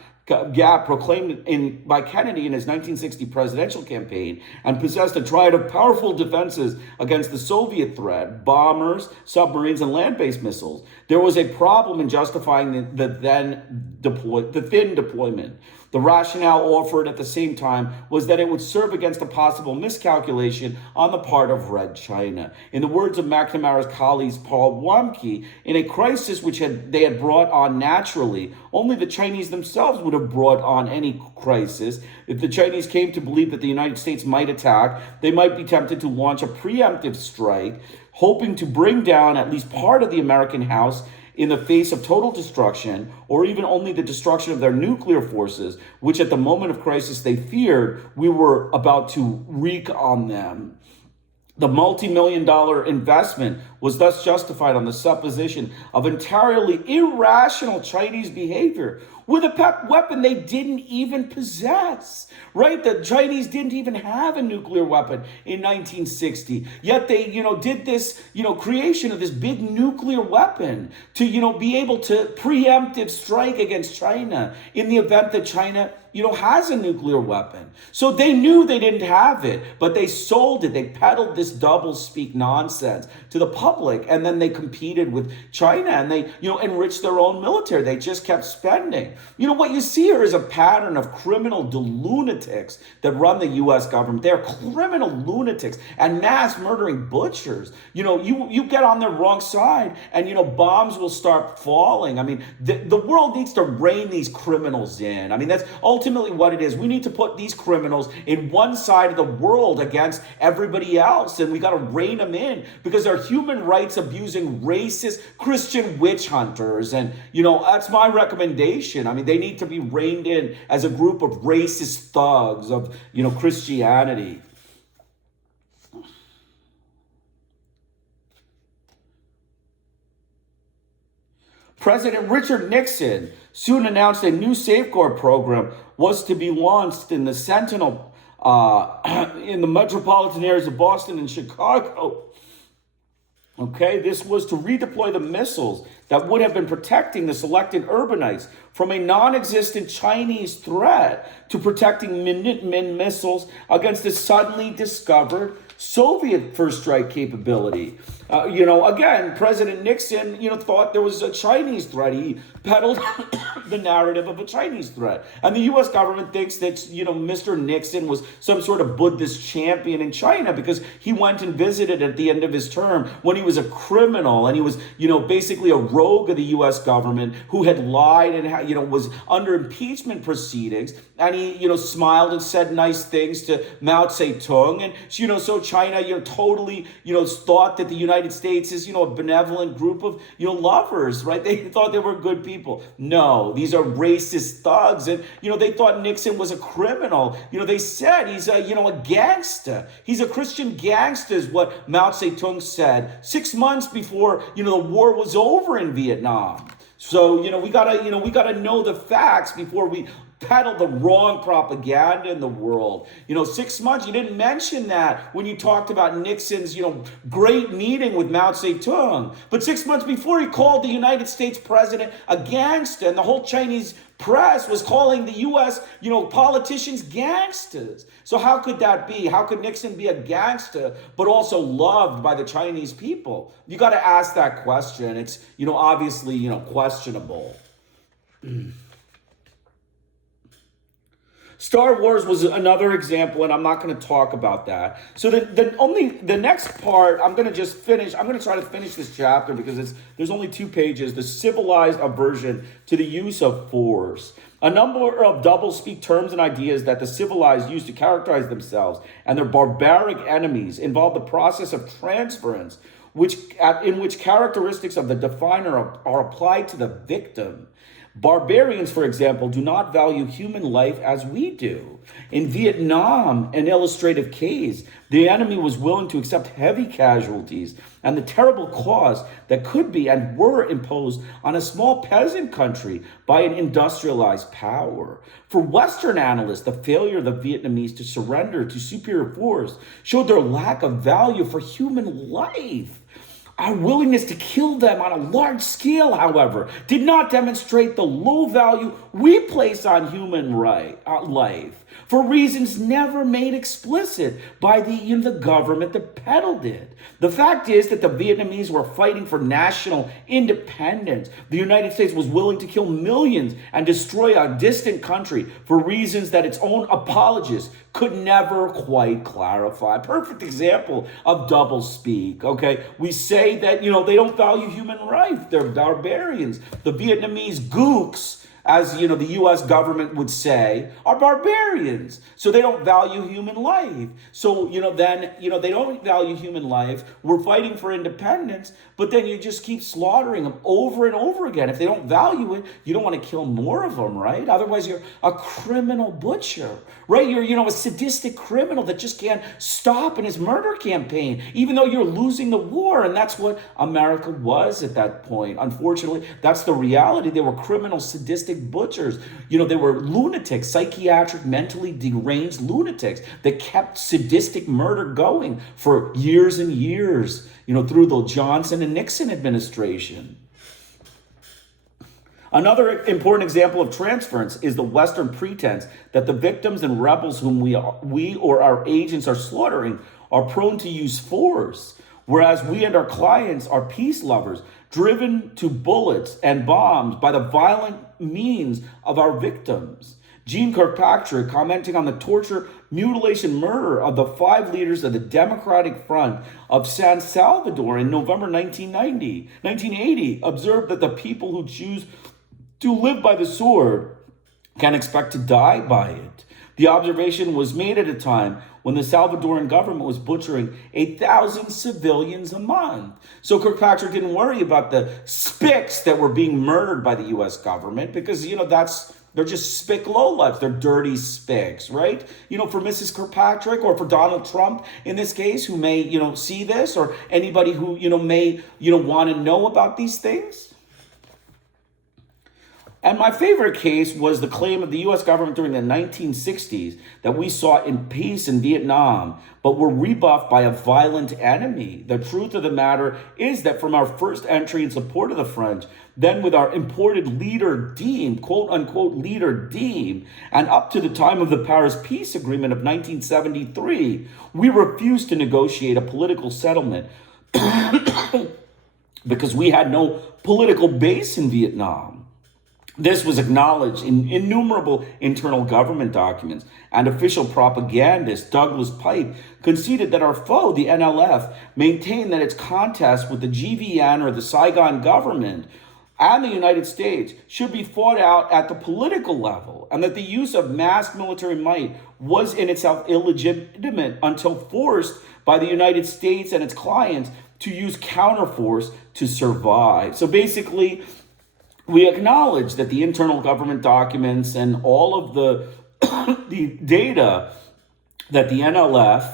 proclaimed by Kennedy in his 1960 presidential campaign, and possessed a triad of powerful defenses against the Soviet threat: bombers, submarines, and land-based missiles. There was a problem in justifying the thin deployment. The rationale offered at the same time was that it would serve against a possible miscalculation on the part of Red China. In the words of McNamara's colleague Paul Wamke, in a crisis which they had brought on naturally, only the Chinese themselves would have brought on any crisis. If the Chinese came to believe that the United States might attack, they might be tempted to launch a preemptive strike, hoping to bring down at least part of the American house in the face of total destruction, or even only the destruction of their nuclear forces, which at the moment of crisis they feared we were about to wreak on them. The multi-million-dollar investment was thus justified on the supposition of entirely irrational Chinese behavior with a weapon they didn't even possess, right? The Chinese didn't even have a nuclear weapon in 1960, yet they, did this, creation of this big nuclear weapon to, be able to preemptive strike against China in the event that China has a nuclear weapon. So they knew they didn't have it, but they sold it. They peddled this double-speak nonsense to the public, and then they competed with China, and they, enriched their own military. They just kept spending. What you see here is a pattern of criminal lunatics that run the U.S. government. They're criminal lunatics and mass murdering butchers. You get on their wrong side, and, bombs will start falling. I mean, the world needs to rein these criminals in. I mean, that's ultimately what it is. We need to put these criminals in one side of the world against everybody else, and we got to rein them in because they're human rights abusing racist Christian witch hunters. And that's my recommendation. I mean, they need to be reined in as a group of racist thugs of Christianity. President Richard Nixon soon announced a new safeguard program was to be launched in the Sentinel in the metropolitan areas of Boston and Chicago. Okay, this was to redeploy the missiles that would have been protecting the selected urbanites from a non-existent Chinese threat to protecting Minuteman missiles against a suddenly discovered Soviet first strike capability. Again, President Nixon, thought there was a Chinese threat. He peddled the narrative of a Chinese threat. And the U.S. government thinks that, Mr. Nixon was some sort of Buddhist champion in China because he went and visited at the end of his term when he was a criminal and he was, basically a rogue of the U.S. government who had lied and, was under impeachment proceedings. And he, smiled and said nice things to Mao Zedong. And, so China, totally, thought that the United States is, a benevolent group of, lovers, right? They thought they were good people. No, these are racist thugs. And, they thought Nixon was a criminal. They said he's a gangster. He's a Christian gangster is what Mao Zedong said 6 months before, the war was over in Vietnam. So, we gotta know the facts before we peddle the wrong propaganda in the world. 6 months, you didn't mention that when you talked about Nixon's, great meeting with Mao Zedong. But 6 months before, he called the United States president a gangster, and the whole Chinese press was calling the U.S., politicians gangsters. So how could that be? How could Nixon be a gangster, but also loved by the Chinese people? You got to ask that question. It's, obviously, questionable. Star Wars was another example, and I'm not going to talk about that. So the next part, I'm going to try to finish this chapter because there's only 2 pages, the civilized aversion to the use of force. A number of doublespeak terms and ideas that the civilized use to characterize themselves and their barbaric enemies involve the process of transference, in which characteristics of the definer are applied to the victim. Barbarians, for example, do not value human life as we do. In Vietnam, an illustrative case, the enemy was willing to accept heavy casualties and the terrible costs that could be and were imposed on a small peasant country by an industrialized power. For Western analysts, the failure of the Vietnamese to surrender to superior force showed their lack of value for human life. Our willingness to kill them on a large scale, however, did not demonstrate the low value we place on human life for reasons never made explicit by the government that peddled it. The fact is that the Vietnamese were fighting for national independence. The United States was willing to kill millions and destroy a distant country for reasons that its own apologists could never quite clarify. Perfect example of doublespeak, okay? We say that, they don't value human life. They're barbarians. The Vietnamese gooks, as the U.S. government would say, are barbarians. So they don't value human life. So, then, they don't value human life. We're fighting for independence, but then you just keep slaughtering them over and over again. If they don't value it, you don't want to kill more of them, right? Otherwise, you're a criminal butcher, right? You're, a sadistic criminal that just can't stop in his murder campaign, even though you're losing the war. And that's what America was at that point. Unfortunately, that's the reality. They were criminal, sadistic butchers. They were lunatics, psychiatric, mentally deranged lunatics that kept sadistic murder going for years and years, through the Johnson and Nixon administration. Another important example of transference is the Western pretense that the victims and rebels whom we or our agents are slaughtering are prone to use force, whereas we and our clients are peace lovers, driven to bullets and bombs by the violent means of our victims. Jean Kirkpatrick, commenting on the torture, mutilation, murder of the 5 leaders of the Democratic Front of San Salvador in November 1980, observed that the people who choose to live by the sword can expect to die by it. The observation was made at a time when the Salvadoran government was butchering 1,000 civilians a month. So Kirkpatrick didn't worry about the spics that were being murdered by the U.S. government because, they're just spick lowlifes. They're dirty spics, right? For Mrs. Kirkpatrick or for Donald Trump in this case, who may, see this, or anybody who, may, want to know about these things. And my favorite case was the claim of the U.S. government during the 1960s that we sought in peace in Vietnam, but were rebuffed by a violent enemy. The truth of the matter is that from our first entry in support of the French, then with our imported leader Diem, quote unquote leader Diem, and up to the time of the Paris Peace Agreement of 1973, we refused to negotiate a political settlement because we had no political base in Vietnam. This was acknowledged in innumerable internal government documents, and official propagandist Douglas Pipe conceded that our foe, the NLF, maintained that its contest with the GVN or the Saigon government and the United States should be fought out at the political level, and that the use of mass military might was in itself illegitimate until forced by the United States and its clients to use counterforce to survive. So basically, we acknowledge that the internal government documents and all of the the data that the NLF,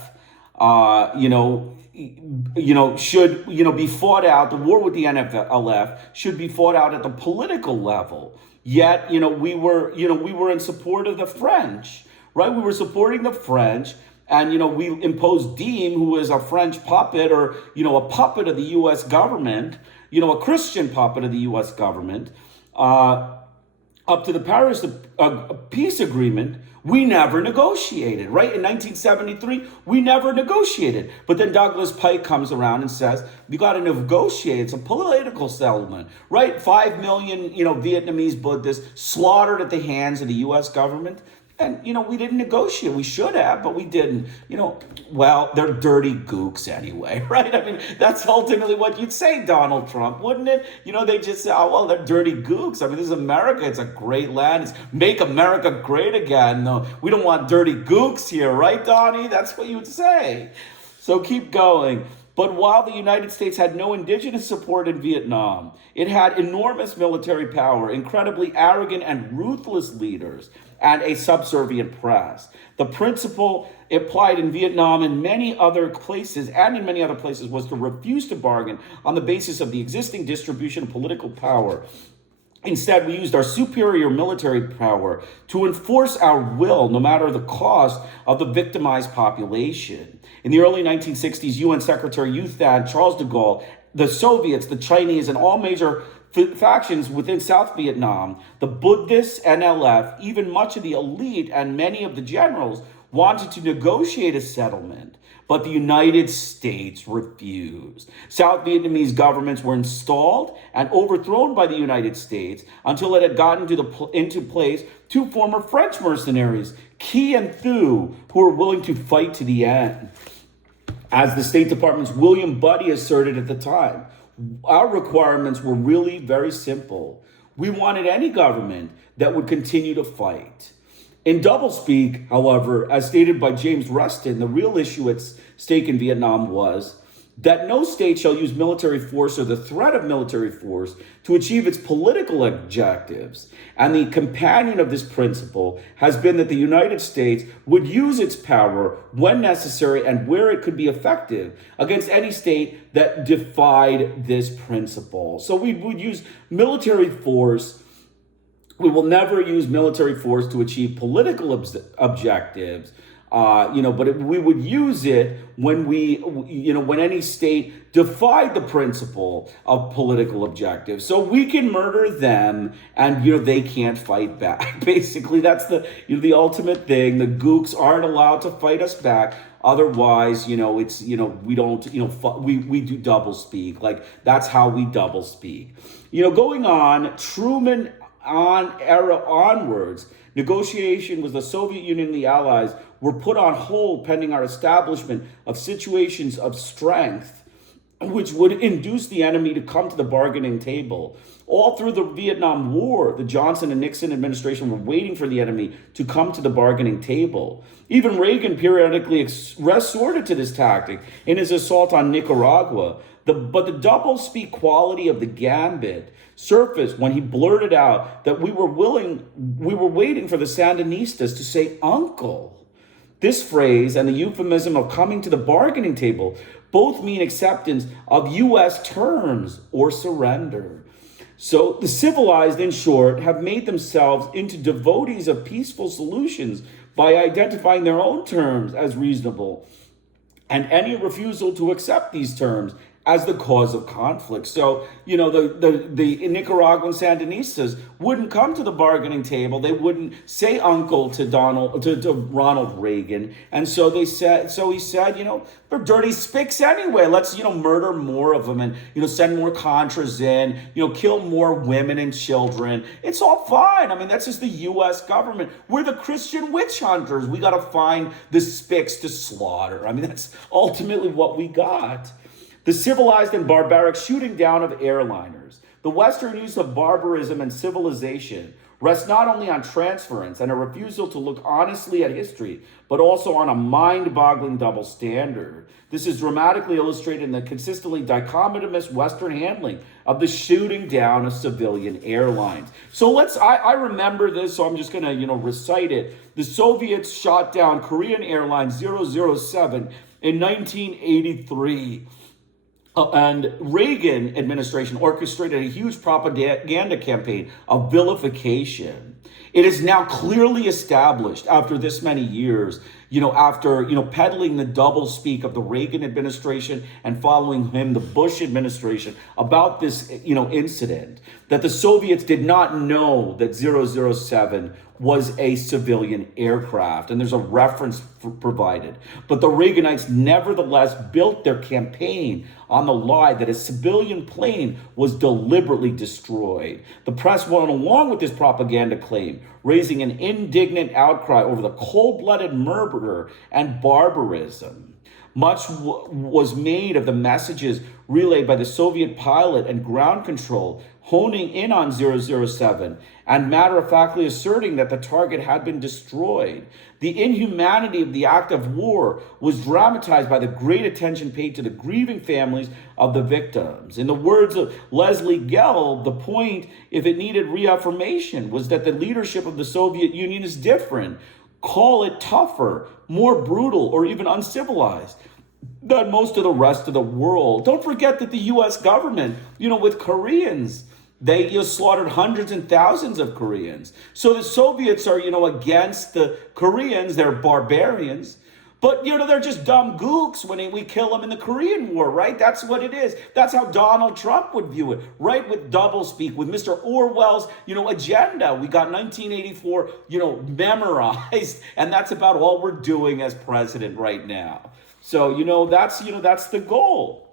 should, be fought out. The war with the NLF should be fought out at the political level. Yet, we were in support of the French, right? We were supporting the French. And, we imposed Diem, who is a French puppet or, a puppet of the U.S. government, a Christian puppet of the U.S. government, up to the Paris peace agreement. We never negotiated, right? In 1973, we never negotiated. But then Douglas Pike comes around and says, we got to negotiate. It's a political settlement, right? 5 million, Vietnamese Buddhists slaughtered at the hands of the U.S. government. And, we didn't negotiate. We should have, but we didn't. Well, they're dirty gooks anyway, right? I mean, that's ultimately what you'd say, Donald Trump, wouldn't it? They just say, oh, well, they're dirty gooks. I mean, this is America. It's a great land. It's make America great again. No, we don't want dirty gooks here, right, Donnie? That's what you'd say. So keep going. But while the United States had no indigenous support in Vietnam, it had enormous military power, incredibly arrogant and ruthless leaders, and a subservient press. The principle applied in Vietnam and many other places, was to refuse to bargain on the basis of the existing distribution of political power. Instead, we used our superior military power to enforce our will, no matter the cost of the victimized population. In the early 1960s, UN Secretary U Thant, Charles de Gaulle, the Soviets, the Chinese, and all major factions within South Vietnam, the Buddhists, NLF, even much of the elite and many of the generals wanted to negotiate a settlement, but the United States refused. South Vietnamese governments were installed and overthrown by the United States until it had gotten into place two former French mercenaries, Key and Thu, who were willing to fight to the end. As the State Department's William Buddy asserted at the time, our requirements were really very simple. We wanted any government that would continue to fight. In doublespeak, however, as stated by James Rustin, the real issue at stake in Vietnam was that no state shall use military force or the threat of military force to achieve its political objectives. And the companion of this principle has been that the United States would use its power when necessary and where it could be effective against any state that defied this principle. So we would use military force. We will never use military force to achieve political objectives. We would use it when when any state defied the principle of political objectives. So we can murder them and, they can't fight back. Basically, that's the ultimate thing. The gooks aren't allowed to fight us back. Otherwise, we don't, we do doublespeak. Like, that's how we doublespeak. Going on, Truman era onwards, negotiation with the Soviet Union and the Allies were put on hold pending our establishment of situations of strength, which would induce the enemy to come to the bargaining table. All through the Vietnam War, the Johnson and Nixon administration were waiting for the enemy to come to the bargaining table. Even Reagan periodically resorted to this tactic in his assault on Nicaragua. But the doublespeak quality of the gambit surfaced when he blurted out that we were waiting for the Sandinistas to say uncle. This phrase and the euphemism of coming to the bargaining table both mean acceptance of U.S. terms or surrender. So the civilized, in short, have made themselves into devotees of peaceful solutions by identifying their own terms as reasonable and any refusal to accept these terms as the cause of conflict. So, the Nicaraguan Sandinistas wouldn't come to the bargaining table. They wouldn't say uncle to Ronald Reagan. And so he said, they're dirty spics anyway. Let's, murder more of them and, send more Contras in, kill more women and children. It's all fine. I mean, that's just the U.S. government. We're the Christian witch hunters. We got to find the spics to slaughter. I mean, that's ultimately what we got. The civilized and barbaric shooting down of airliners, the Western use of barbarism and civilization rests not only on transference and a refusal to look honestly at history, but also on a mind-boggling double standard. This is dramatically illustrated in the consistently dichotomous Western handling of the shooting down of civilian airlines. So I remember this, so I'm just gonna, recite it. The Soviets shot down Korean Airlines 007 in 1983. And Reagan administration orchestrated a huge propaganda campaign of vilification. It is now clearly established after this many years, after peddling the doublespeak of the Reagan administration and following him the Bush administration about this incident, that the Soviets did not know that 007 was a civilian aircraft, and there's a reference provided. But the Reaganites nevertheless built their campaign on the lie that a civilian plane was deliberately destroyed. The press went along with this propaganda claim, raising an indignant outcry over the cold-blooded murder and barbarism. Much was made of the messages relayed by the Soviet pilot and ground control honing in on 007 and matter-of-factly asserting that the target had been destroyed. The inhumanity of the act of war was dramatized by the great attention paid to the grieving families of the victims. In the words of Leslie Gell, the point, if it needed reaffirmation, was that the leadership of the Soviet Union is different. Call it tougher, more brutal, or even uncivilized than most of the rest of the world. Don't forget that the U.S. government, with Koreans, they slaughtered hundreds and thousands of Koreans. So the Soviets are, against the Koreans. They're barbarians. But, they're just dumb gooks when we kill them in the Korean War, right? That's what it is. That's how Donald Trump would view it, right? With doublespeak, with Mr. Orwell's, agenda. We got 1984, memorized, and that's about all we're doing as president right now. So, that's the goal.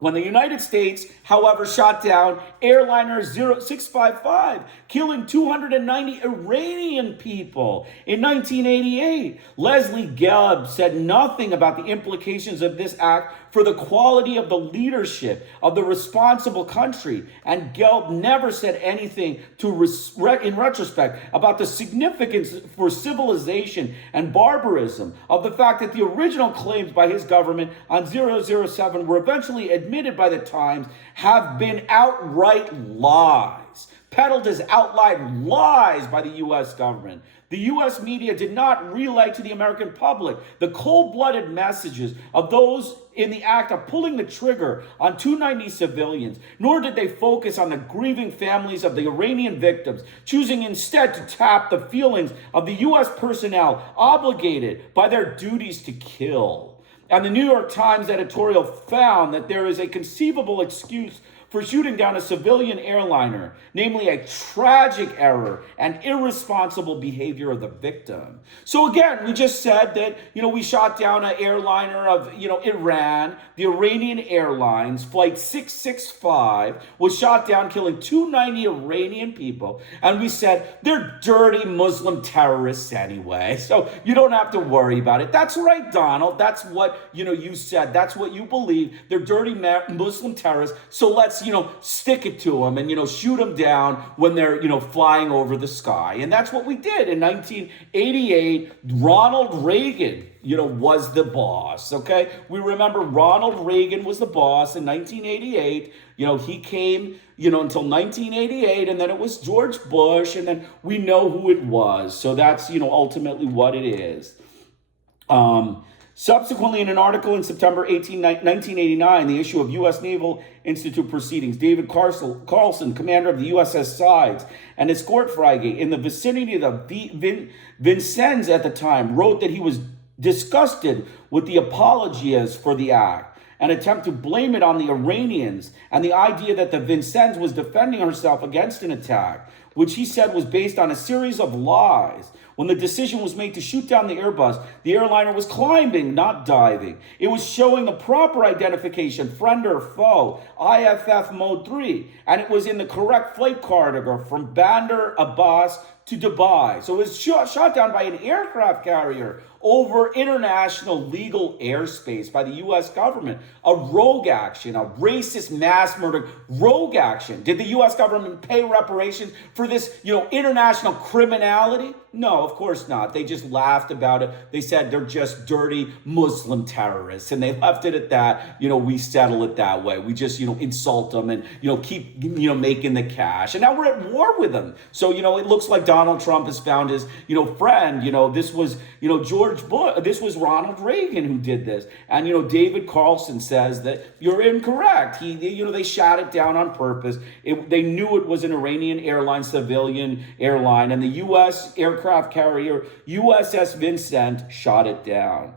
When the United States, however, shot down airliner 0655, killing 290 Iranian people in 1988, Leslie Gelb said nothing about the implications of this act for the quality of the leadership of the responsible country. And Gelb never said anything in retrospect about the significance for civilization and barbarism of the fact that the original claims by his government on 007 were eventually admitted by the Times have been outright lies, peddled as outright lies by the U.S. government. The U.S. media did not relay to the American public the cold-blooded messages of those in the act of pulling the trigger on 290 civilians, nor did they focus on the grieving families of the Iranian victims, choosing instead to tap the feelings of the U.S. personnel obligated by their duties to kill. And the New York Times editorial found that there is a conceivable excuse for shooting down a civilian airliner, namely a tragic error and irresponsible behavior of the victim. So again, we just said that, we shot down an airliner of, Iran. The Iranian Airlines, flight 665, was shot down, killing 290 Iranian people. And we said, they're dirty Muslim terrorists anyway, so you don't have to worry about it. That's right, Donald. That's what, you said. That's what you believe. They're dirty Muslim terrorists, so let's stick it to them and, shoot them down when they're, flying over the sky. And that's what we did in 1988. Ronald Reagan, was the boss, okay? We remember Ronald Reagan was the boss in 1988. He came, until 1988, and then it was George Bush, and then we know who it was. So that's, ultimately what it is. Subsequently, in an article in September 1989, the issue of U.S. Naval Institute Proceedings, David Carlson, commander of the USS Sides, and escort frigate in the vicinity of the Vincennes at the time, wrote that he was disgusted with the apologies for the act, an attempt to blame it on the Iranians, and the idea that the Vincennes was defending herself against an attack, which he said was based on a series of lies. When the decision was made to shoot down the Airbus, the airliner was climbing, not diving. It was showing the proper identification, friend or foe, IFF Mode 3, and it was in the correct flight corridor from Bandar Abbas to Dubai. So it was shot down by an aircraft carrier over international legal airspace by the U.S. government. A rogue action, a racist mass murder rogue action. Did the U.S. government pay reparations for this, international criminality? No, of course not. They just laughed about it. They said they're just dirty Muslim terrorists, and they left it at that. We settle it that way. We just, insult them and, keep, making the cash. And now we're at war with them. So, it looks like Donald Trump has found his, friend. This was, George Bush. This was Ronald Reagan who did this. And, David Carlson says that you're incorrect. They shot it down on purpose. They knew it was an Iranian airline, civilian airline, and the U.S. aircraft carrier USS Vincennes shot it down.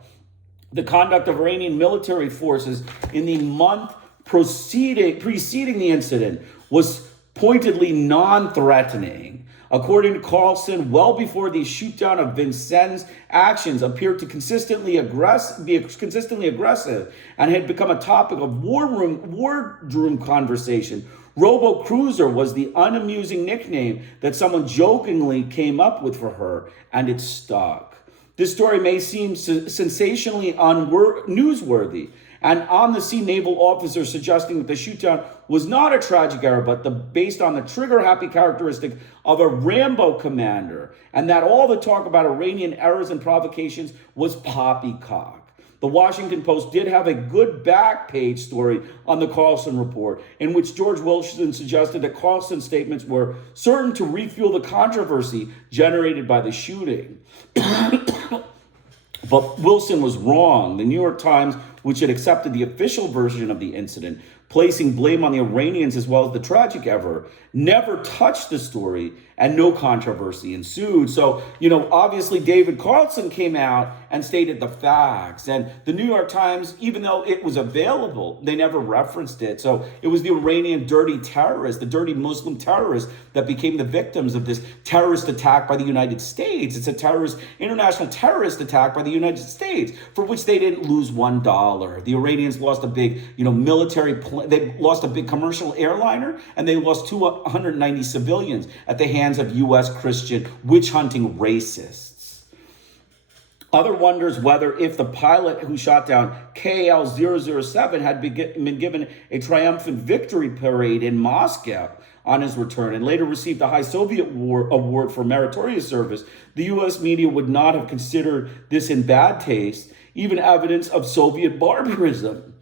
The conduct of Iranian military forces in the month preceding the incident was pointedly non-threatening. According to Carlson, well before the shoot-down of Vincennes, actions appeared to be consistently aggressive and had become a topic of wardroom conversation. Robo-Cruiser was the unamusing nickname that someone jokingly came up with for her, and it stuck. This story may seem sensationally newsworthy, and on-the-scene naval officer suggesting that the shoot-down was not a tragic error, but based on the trigger-happy characteristic of a Rambo commander, and that all the talk about Iranian errors and provocations was poppycock. The Washington Post did have a good back page story on the Carlson report, in which George Wilson suggested that Carlson's statements were certain to refuel the controversy generated by the shooting. But Wilson was wrong. The New York Times which had accepted the official version of the incident, placing blame on the Iranians as well as the tragic ever, never touched the story, and no controversy ensued. So, obviously David Carlson came out and stated the facts. And the New York Times, even though it was available, they never referenced it. So it was the Iranian dirty terrorists, the dirty Muslim terrorists that became the victims of this terrorist attack by the United States. It's a international terrorist attack by the United States, for which they didn't lose $1. The Iranians lost a big, they lost a big commercial airliner, and they lost 290 civilians at the hands of U.S. Christian witch-hunting racists. Other wonders whether if the pilot who shot down KL-007 had been given a triumphant victory parade in Moscow on his return and later received a high Soviet award for meritorious service, the U.S. media would not have considered this in bad taste, even evidence of Soviet barbarism.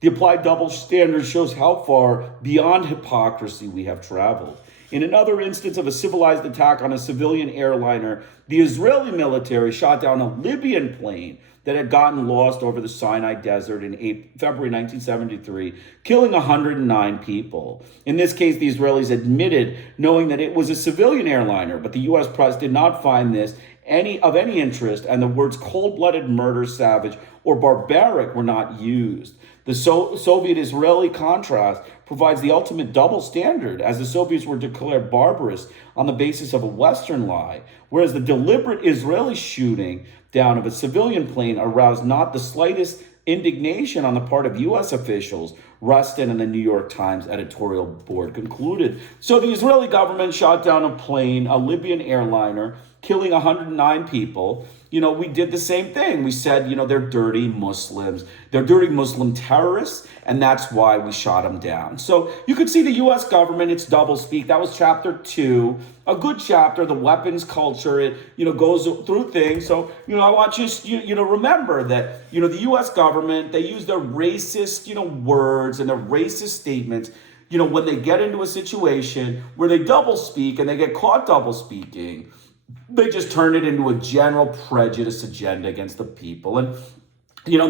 The applied double standard shows how far beyond hypocrisy we have traveled. In another instance of a civilized attack on a civilian airliner, the Israeli military shot down a Libyan plane that had gotten lost over the Sinai Desert in February 1973, killing 109 people. In this case, the Israelis admitted knowing that it was a civilian airliner, but the U.S. press did not find this of any interest, and the words cold-blooded murder, savage, or barbaric were not used. The Soviet-Israeli contrast provides the ultimate double standard, as the Soviets were declared barbarous on the basis of a Western lie, whereas the deliberate Israeli shooting down of a civilian plane aroused not the slightest indignation on the part of U.S. officials, Rustin and the New York Times editorial board concluded. So the Israeli government shot down a plane, a Libyan airliner, killing 109 people. We did the same thing. We said, they're dirty Muslims. They're dirty Muslim terrorists, and that's why we shot them down. So you could see the U.S. government, it's doublespeak. That was chapter 2, a good chapter, the weapons culture. It, goes through things. So, I want you to remember that, the U.S. government, they use their racist, words and their racist statements, when they get into a situation where they doublespeak and they get caught doublespeaking. They just turn it into a general prejudice agenda against the people. And,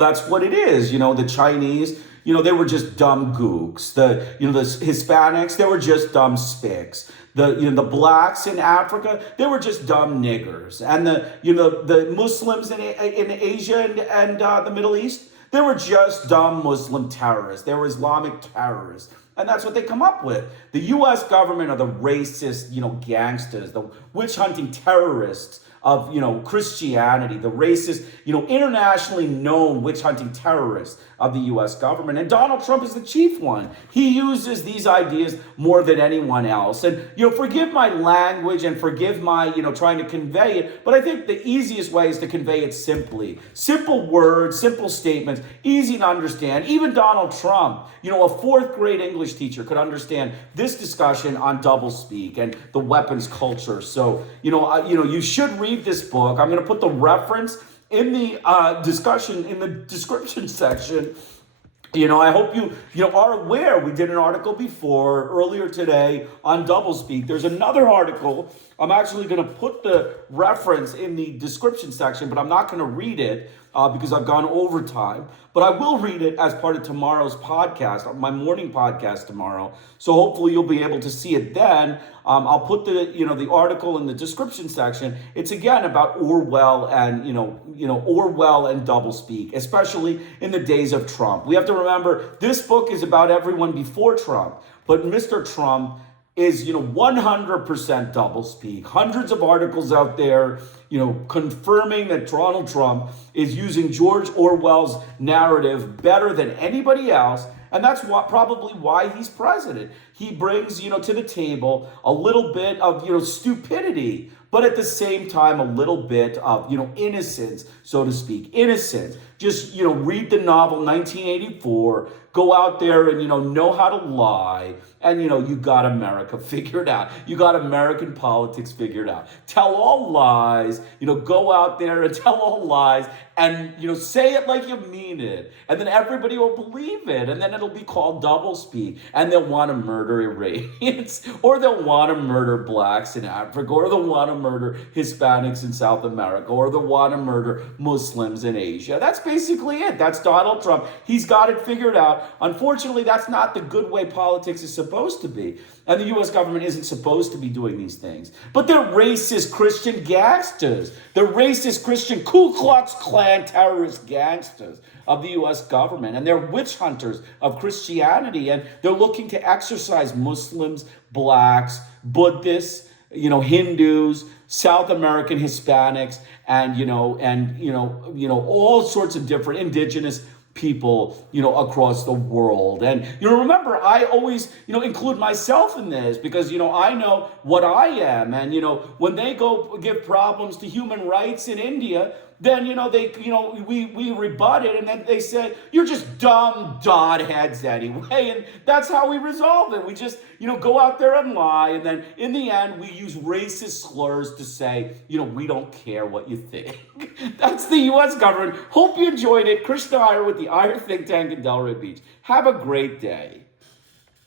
that's what it is. The Chinese, they were just dumb gooks. The Hispanics, they were just dumb spicks. The blacks in Africa, they were just dumb niggers. And the Muslims in Asia and the Middle East, they were just dumb Muslim terrorists. They were Islamic terrorists. And that's what they come up with. The U.S. government are the racist, gangsters, the witch-hunting terrorists of, Christianity, the racist, internationally known witch-hunting terrorists of the U.S. government. And Donald Trump is the chief one. He uses these ideas more than anyone else. And, forgive my language and forgive my, trying to convey it, but I think the easiest way is to convey it simply. Simple words, simple statements, easy to understand. Even Donald Trump, a fourth grade English teacher could understand this discussion on doublespeak and the weapons culture. So, you should read this book. I'm going to put the reference in the discussion in the description section. I hope you are aware we did an article before earlier today on doublespeak. There's another article. I'm actually going to put the reference in the description section, but I'm not going to read it because I've gone overtime. But I will read it as part of tomorrow's podcast, my morning podcast tomorrow. So hopefully you'll be able to see it then. I'll put the article in the description section. It's again about Orwell and Orwell and doublespeak, especially in the days of Trump. We have to remember this book is about everyone before Trump, but Mr. Trump is 100% doublespeak. Hundreds of articles out there, confirming that Donald Trump is using George Orwell's narrative better than anybody else. And that's probably why he's president. He brings, to the table a little bit of, stupidity, but at the same time, a little bit of, innocence, so to speak. Innocence. Just, read the novel 1984, go out there and, know how to lie. And, you got America figured out. You got American politics figured out. Tell all lies, go out there and tell all lies and, say it like you mean it. And then everybody will believe it. And then it'll be called doublespeak. And they'll want to murder Iranians, or they'll want to murder blacks in Africa, or they'll want to murder Hispanics in South America, or they'll want to murder Muslims in Asia. That's basically it. That's Donald Trump. He's got it figured out. Unfortunately, that's not the good way politics is supposed to be. And the U.S. government isn't supposed to be doing these things. But they're racist Christian gangsters. They're racist Christian Ku Klux Klan terrorist gangsters of the U.S. government. And they're witch hunters of Christianity. And they're looking to exorcise Muslims, blacks, Buddhists, Hindus, South American Hispanics, and all sorts of different indigenous people, across the world. And, remember, I always, include myself in this because, I know what I am. And, when they go give problems to human rights in India, then, we rebut it. And then they say, you're just dumb dotheads anyway. And that's how we resolve it. We just, go out there and lie. And then in the end, we use racist slurs to say, we don't care what you think. That's the U.S. government. Hope you enjoyed it. Krishna Iyer with the Iyer Think Tank in Delray Beach. Have a great day.